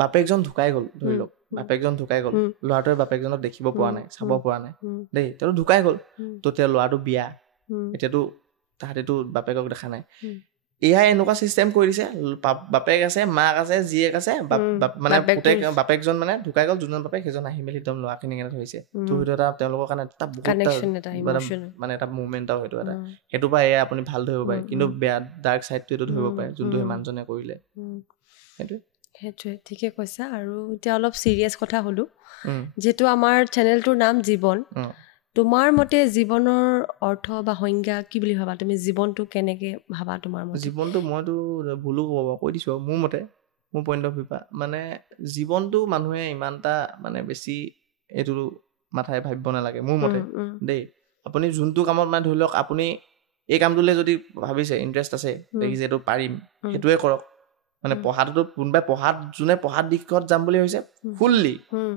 বাপেকজন ঢুকাই গ'ল ধৰি লওক বাপেকজন ঢুকাই গ'ল ল'ৰাটোৱে বাপেকজনক দেখিব পৰা নাই চাব পৰা নাই দেই তেওঁ ঢুকাই গ'ল তো তেওঁ ল'ৰাটো বিয়া এতিয়াতো তাহাঁতিতো বাপেকক দেখা নাই AI এনেকুৱা চিষ্টেম কৰি দিছে বাপেক আছে মাক আছে জীয়েক আছে মানে পুতেক বাপেকজন মানে ঢুকাই গ'ল যোনজন বাপেক সেইজন আহি মেলি একদম ল'ৰাখিনি কেনে ধৰিছে তো সেইটো এটা তেওঁলোকৰ কাৰণে এটা বহুত মানে এটা মুভমেণ্ট এটা সেইটো এটা সেইটো পৰা AI আপুনি ভাল ধৰিব পাৰে কিন্তু বেয়া ডাৰ্ক চাইডটো এইটো ধৰিব পাৰে যোনটো সেই মানুহজনে কৰিলে সেইটোৱে ঠিকে কৈছা আৰু এতিয়া অলপ চিৰিয়াছ কথা হ'লো যিহেতু আমাৰ চেনেলটোৰ নাম জীৱন তোমাৰ মতে জীৱনৰ অৰ্থ বা সংজ্ঞা কি বুলি ভাবা তুমি জীৱনটো কেনেকৈ ভাবা তোমাৰ মতে জীৱনটো মইতো ভুলো ক'ব কৈ দিছোঁ মোৰ মতে মোৰ পইণ্ট অফ ভিউ পৰা মানে জীৱনটো মানুহে ইমান এটা মানে বেছি এইটো মাথাই ভাবিব নালাগে মোৰ মতে দেই আপুনি যোনটো কামত মানে ধৰি লওক আপুনি এই কামটোলৈ যদি ভাবিছে ইণ্টাৰেষ্ট আছে দেখিছে এইটো পাৰিম সেইটোৱে কৰক মানে পঢ়াটোতো কোনোবাই যোনে পঢ়াৰ দিশত যাম বুলি ভাবিছে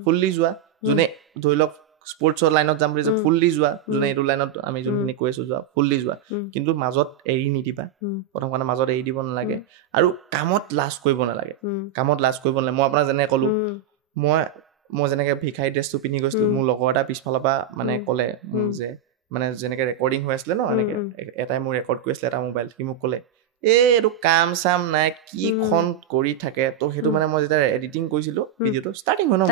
ফুল্লি যোৱা যোনে ধৰি লওক স্পৰ্টছৰ লাইনত যাম বুলি ফুল্লি যোৱা যোনে এইটো লাইনত আমি যোনখিনি কৈ আছোঁ যোৱা ফুল্লি যোৱা কিন্তু মাজত এৰি নিদিবা প্ৰথম কথা মাজত এৰি দিব নালাগে আৰু কামত লাজ কৰিব নালাগে মই আপোনাক যেনেকৈ ক'লোঁ মই যেনেকৈ ভিখাৰী ড্ৰেছটো পিন্ধি গৈছিলোঁ মোৰ লগৰ এটা পিছফালৰ পৰা মানে ক'লে মোক যে মানে যেনেকৈ ৰেকৰ্ডিং হৈ আছিলে ন এনেকৈ এটাই মোৰ ৰেকৰ্ড কৰি আছিলে এটা মোবাইল সি মোক ক'লে এইটো কাম চাম নাই কিখন কৰি থাকে তো সেইটো মানে মই যেতিয়া এডিটিং কৰিছিলোঁ ভিডিঅ'টো ষ্টাৰ্টিং হয় ন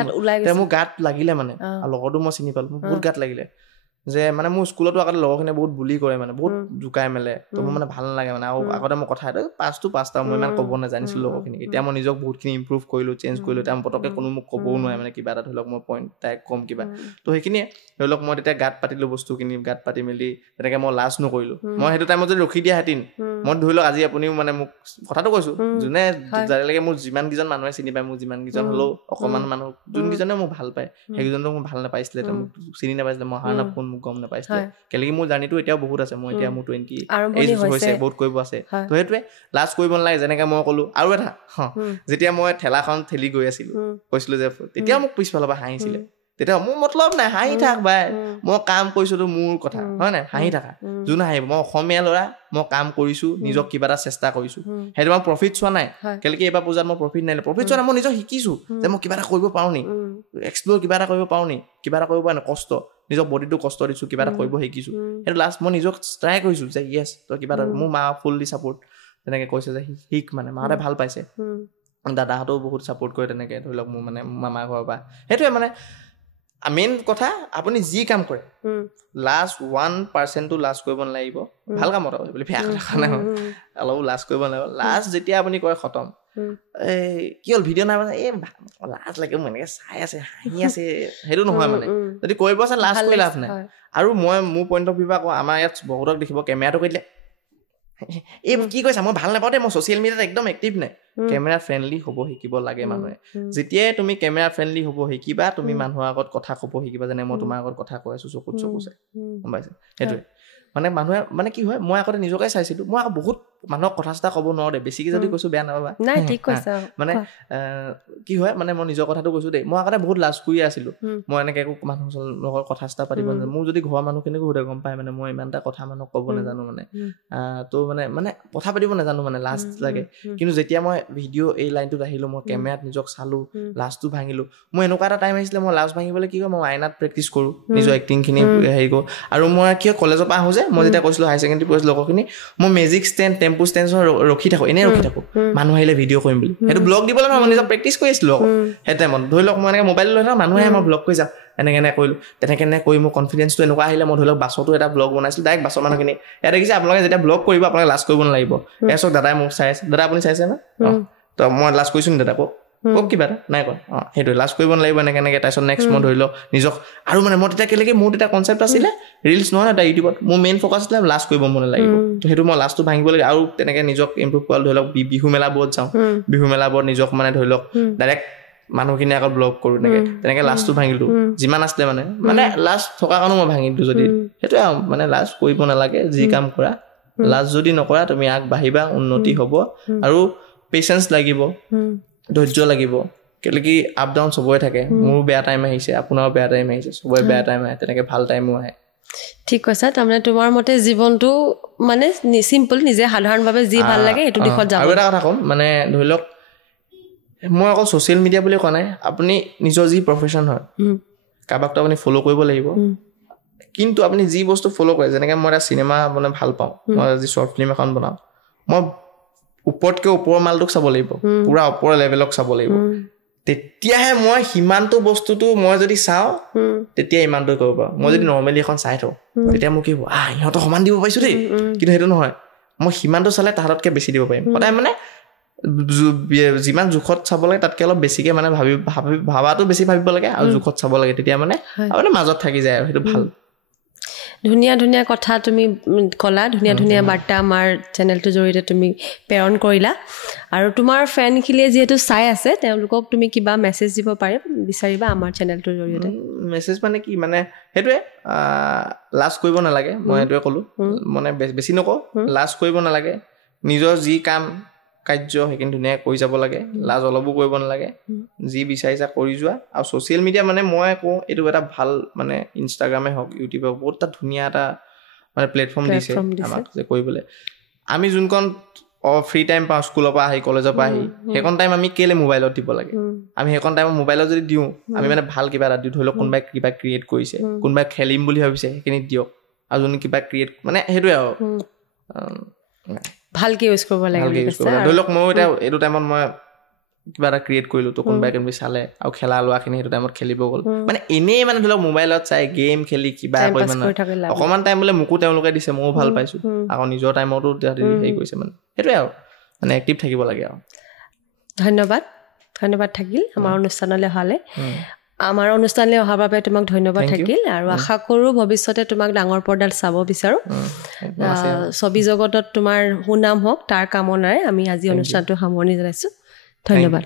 মোৰ গাত লাগিলে মানে আৰু লগৰটো মই চিনি পালোঁ মোৰ বহুত গাত লাগিলে যে মানে মোৰ স্কুলতো আগতে লগৰখিনিয়ে বহুত বুলি কৰে মানে বহুত জোকাই মেলে তো মোৰ মানে ভাল নালাগে মানে আৰু আগতে মই কথা এটা পাঁচটা মই ইমান ক'ব নাজানিছিলোঁ লগৰখিনিক এতিয়া মই নিজক বহুতখিনি ইম্প্ৰুভ কৰিলোঁ চেঞ্জ কৰিলোঁ এতিয়া মই পটককৈ কোনো মোক ক'বও নোৱাৰে মানে কিবা এটা ধৰি লওক মই পইণ্ট তাইক ক'ম কিবা তো সেইখিনিয়ে ধৰি লওক মই তেতিয়া গাত পাতিলোঁ বস্তুখিনি গাত পাতি মেলি তেনেকৈ মই লাজ নকৰিলোঁ মই সেইটো টাইমত যদি ৰখি দিয়াহেঁতেন মই ধৰি লওক আজি আপুনিও মানে মোক কথাটো কৈছোঁ যোনে যালৈকে মোৰ যিমানকেইজন মানুহে চিনি পায় মোৰ যিমানকেইজন হ'লেও অকণমান মানুহ যোনকেইজনে মোক ভাল পায় সেইকেইজনটো মোক ভাল নাপাইছিলে মোক চিনি নাপাইছিলে মহাৰ্ণৱ কোন মোক গম নাপাইছিলে কেলেকি মোৰ জাৰ্ণিটো এতিয়াও বহুত আছে মই এতিয়া মোৰ 20 এজ হৈছে বহুত কৰিব আছে তো সেইটোৱে লাজ কৰিব নালাগে যেনেকৈ মই ক'লোঁ আৰু এটা যেতিয়া মই ঠেলাখন ঠেলি গৈ আছিলোঁ কৈছিলোঁ যে তেতিয়া মোক পিছফালৰ পৰা হাঁহিছিলে তেতিয়া মোৰ মতলব নাই হাঁহি থাক বাই মই কাম কৰিছোঁতো মোৰ কথা হয় নাই হাঁহি থাকা যোনে হাঁহিব মই অসমীয়া ল'ৰা মই কাম কৰিছোঁ নিজক কিবা এটা চেষ্টা কৰিছোঁ সেইটো মই প্ৰফিট চোৱা নাই কেলেকি এইবাৰ পূজাত মই প্ৰফিট নাই প্ৰফিট চোৱা নাই মই নিজক শিকিছোঁ যে মই কিবা এটা কৰিব পাৰোঁ নি এক্সপ্ল'ৰ কিবা এটা কৰিব পাৰোঁ নি কিবা এটা কৰিব পাৰোঁ নি কষ্ট নিজক বডিটো কষ্ট দিছোঁ কিবা এটা কৰিব শিকিছোঁ সেইটো লাষ্ট মই নিজক ট্ৰাই কৰিছোঁ যে য়েছ তই কিবা এটা মোৰ মা ফুল্লি ছাপোৰ্ট তেনেকৈ কৈছে যে শিক মানে মাহঁতে ভাল পাইছে দাদাহঁতেও বহুত ছাপোৰ্ট কৰে তেনেকৈ ধৰি লওক মোৰ মানে মামাৰ ঘৰৰ পৰা সেইটোৱে মানে মেইন কথা আপুনি যি কাম কৰে লাষ্ট 1% লাজ কৰিব নালাগিব ভাল কামত বুলি বেয়া কথা নাই অলপ লাজ কৰিব নালাগিব লাষ্ট যেতিয়া আপুনি কৰে খতম এই কি হ'ল ভিডিঅ' নাই মানে এই লাজ লাগে মোৰ এনেকৈ চাই আছে হাঁহি আছে সেইটো নহয় মানে যদি কৰিব আছে লাজ কৰি লাভ নাই আৰু মই মোৰ পইণ্ট অফ ভিউ পৰা কওঁ আমাৰ ইয়াত বহুতক দেখিব কেমেৰাটো কৰি দিলে এই কি কৈছা মই ভাল নাপাওঁ দেই মই ছ'চিয়েল মিডিয়াত একদম এক্টিভ নাই কেমেৰা ফ্ৰেণ্ডলি হ'ব শিকিব লাগে মানুহে যেতিয়াই তুমি কেমেৰা ফ্ৰেণ্ডলি হ'ব শিকিবা তুমি মানুহৰ আগত কথা ক'ব শিকিবা যেনে মই তোমাৰ আগত কথা কৈ আছোঁ চকুত চকুছে গম পাইছে সেইটোৱে মানে মানুহে মানে কি হয় মই আগতে নিজকে চাইছিলোঁ মই আকৌ বহুত মানুহক কথা চথা ক'ব নোৱাৰোঁ দেই বেছিকৈ যদি কৈছোঁ বেয়া নাপাবা মানে কি হয় মানে মই নিজৰ কথাটো কৈছোঁ দেই মই আগতে বহুত লাজ কৰিয়ে আছিলোঁ মই এনেকৈ একো মানুহৰ লগত কথা চথা পাতিব নাজানো মোৰ যদি ঘৰৰ মানুহখিনিকো সোধে গম পায় মানে মই ইমান এটা কথা মানুহক ক'ব নাজানো মানে তো মানে কথা পাতিব নাজানো মানে লাজ লাগে কিন্তু যেতিয়া মই ভিডিঅ' এই লাইনটোত আহিলোঁ মই কেমেৰাত নিজক চালোঁ লাজটো ভাঙিলোঁ মই এনেকুৱা এটা টাইম আহিছিলে মই লাজ ভাঙিবলৈ কি কয় মই আইনাত প্ৰেক্টিচ কৰোঁ নিজৰ এক্টিংখিনি হেৰি কৰোঁ আৰু মই কি হয় কলেজৰ পৰা আহোঁ যে যে মই যেতিয়া কৈছিলো হাই ছেকেণ্ডেৰী পঢ়িছিলো লগৰখিনি মই মেজিক ষ্টেণ্ড টেম্পু ষ্টেণ্ডত ৰখি থাকো এনেই ৰখি থাকো মানুহ আহিলে ভিডিঅ' কৰিম বুলি সেইটো ব্লগ দিবলৈ নহয় মই নিজৰ প্ৰেক্টিচ কৰি আছিলো আকৌ সেই টাইমত ধৰি লওক মই এনেকৈ মোবাইল লৈ থাকোঁ মানুহে মই ব্লগ কৰি যাওঁ এনেকৈ কৰিলোঁ তেনেকৈ কৰি মোৰ কনফিডেঞ্চটো এনেকুৱা আহিলে মই ধৰি লওক বাছতো এটা ব্লগ বনাইছিলোঁ ডাইৰেক্ট বাছৰ মানুহখিনি ইয়াত দেখিছে আপোনালোকে যেতিয়া ব্লগ কৰিব আপোনালোকে লাজ কৰিব নালাগিব এয়া চাওক দাদাই মোক চাই আছে দাদা আপুনি চাইছে ন তো মই লাজ কৰিছোঁ নি দাদা কওক কিবা এটা নাই কোৱা সেইটোৱে লাজ কৰিব নালাগিব এনেকৈ তাৰপিছত নেক্সট মই ধৰি লওক নিজক আৰু মানে মই তেতিয়া কেলেকে মোৰ তেতিয়া কনচেপ্ট আছিলে ৰিলছ নহয় এটা ইউটিউবত মোৰ মেইন ফ'কাছ আছিলে লাজ কৰিব মন নালাগিব তো সেইটো মই লাজটো ভাঙিব লাগে আৰু তেনেকৈ নিজক ইম্প্ৰুভ কৰা ধৰি লওক বিহু মেলাবোৰত যাওঁ বিহু মেলাবোৰত নিজক মানে ধৰি লওক ডাইৰেক্ট মানুহখিনি আকৌ ব্লগ কৰোঁ তেনেকৈ লাজটো ভাঙিলোঁ যিমান আছিলে মানে লাজ থকাৰ কাৰণেও মই ভাঙিলোঁ যদি সেইটোৱে আৰু মানে লাজ কৰিব নালাগে যি কাম কৰা লাজ যদি নকৰা তুমি আগবাঢ়িবা উন্নতি হ'ব আৰু পেচেঞ্চ লাগিব ধৈৰ্য লাগিব কেলে কি আপ ডাউন চবৰে থাকে মোৰো বেয়া টাইম আহিছে আপোনাৰো বেয়া টাইম আহিছে চবৰে বেয়া টাইম আহে তেনেকৈ ভাল টাইমো আহে ঠিক কৈছা তাৰমানে তোমাৰ মতে জীৱনটো মানে চিম্পল নিজে সাধাৰণভাৱে যি ভাল লাগে সেইটো দিশত যাব আৰু এটা কথা ক'ম মানে ধৰি লওক মই অকল ছ'চিয়েল মিডিয়া বুলি কোৱা নাই আপুনি নিজৰ যি প্ৰফেশ্যন হয় কাৰোবাকতো আপুনি ফ'ল' কৰিব লাগিব কিন্তু আপুনি যি বস্তু ফ'ল' কৰে যেনেকৈ মই এটা চিনেমা মানে ভাল পাওঁ মই আজি শ্বৰ্ট ফিল্ম এখন বনাওঁ মই ওপৰতকৈ ওপৰৰ মালটোক চাব লাগিব পুৰা ওপৰৰ লেভেলক চাব লাগিব তেতিয়াহে মই সিমানটো বস্তুটো মই যদি চাওঁ তেতিয়া ইমানটো কৰিব পাৰোঁ মই যদি নৰ্মেলি এখন চাই থওঁ তেতিয়া মোক কি হ'ব ইহঁতক সমান দিব পাৰিছোঁ দেই কিন্তু সেইটো নহয় মই সিমানটো চালে তাহাঁততকৈ বেছি দিব পাৰিম সদায় মানে যিমান জোখত চাব লাগে তাতকৈ অলপ বেছিকৈ মানে ভাবাটো বেছি ভাবিব লাগে আৰু জোখত চাব লাগে তেতিয়া মানে মাজত থাকি যায় আৰু সেইটো ভাল ধুনীয়া ধুনীয়া কথা তুমি ক'লা ধুনীয়া ধুনীয়া বাৰ্তা আমাৰ চেনেলটোৰ জৰিয়তে তুমি প্ৰেৰণ কৰিলা আৰু তোমাৰ ফেনখিনিয়ে যিহেতু চাই আছে তেওঁলোকক তুমি কিবা মেছেজ দিব বিচাৰিবা আমাৰ চেনেলটোৰ জৰিয়তে মেছেজ মানে কি মানে সেইটোৱে লাজ কৰিব নালাগে মই সেইটোৱে ক'লোঁ মানে বেছি নকওঁ লাজ কৰিব নালাগে নিজৰ যি কাম কাৰ্য সেইখিনি ধুনীয়াকৈ কৰি যাব লাগে লাজ অলপো কৰিব নালাগে যি বিচাৰিছা কৰি যোৱা আৰু ছ'চিয়েল মিডিয়া মানে মই কওঁ এইটো এটা ভাল মানে ইনষ্টাগ্ৰামে হওক ইউটিউবে হওক বহুত এটা ধুনীয়া এটা মানে প্লেটফৰ্ম দিছে আমাক যে কৰিবলৈ আমি যোনখন ফ্ৰী টাইম পাওঁ স্কুলৰ পৰা আহি কলেজৰ পৰা আহি সেইখন টাইম আমি কেলে মোবাইলত দিব লাগে আমি সেইখন টাইমত মোবাইলত যদি দিওঁ আমি মানে ভাল কিবা এটা দিওঁ ধৰি লওক কোনোবাই কিবা ক্ৰিয়েট কৰিছে কোনোবাই খেলিম বুলি ভাবিছে সেইখিনিত দিয়ক আৰু যোন কিবা ক্ৰিয়েট মানে সেইটোৱে আৰু ভালকৈ ইউজ কৰিব লাগে ধৰি লওক ময়ো এতিয়া এইটো টাইমত মই কিবা এটা ক্ৰিয়েট কৰিলোঁ তো কোনোবাই চালে আৰু খেলা লোৱাখিনি সেইটো টাইমত খেলিব গ'ল মানে এনেই মানে ধৰি লওক মোবাইলত চাই গেম খেলি কিবা কৰি মানে অকণমান টাইম বোলে মোকো তেওঁলোকে দিছে ময়ো ভাল পাইছোঁ আকৌ নিজৰ টাইমতো হেৰি কৰিছে মানে সেইটোৱে আৰু মানে এক্টিভ থাকিব লাগে আৰু ধন্যবাদ থাকিল আমাৰ অনুষ্ঠানলৈ অহালৈ আমাৰ অনুষ্ঠানলৈ অহাৰ বাবে তোমাক ধন্যবাদ থাকিল আৰু আশা কৰোঁ ভৱিষ্যতে তোমাক ডাঙৰ পৰ্দাত চাব বিচাৰোঁ ছবি জগতত তোমাৰ সুনাম হওক তাৰ কামনাৰে আমি আজি অনুষ্ঠানটো সামৰণি জনাইছোঁ ধন্যবাদ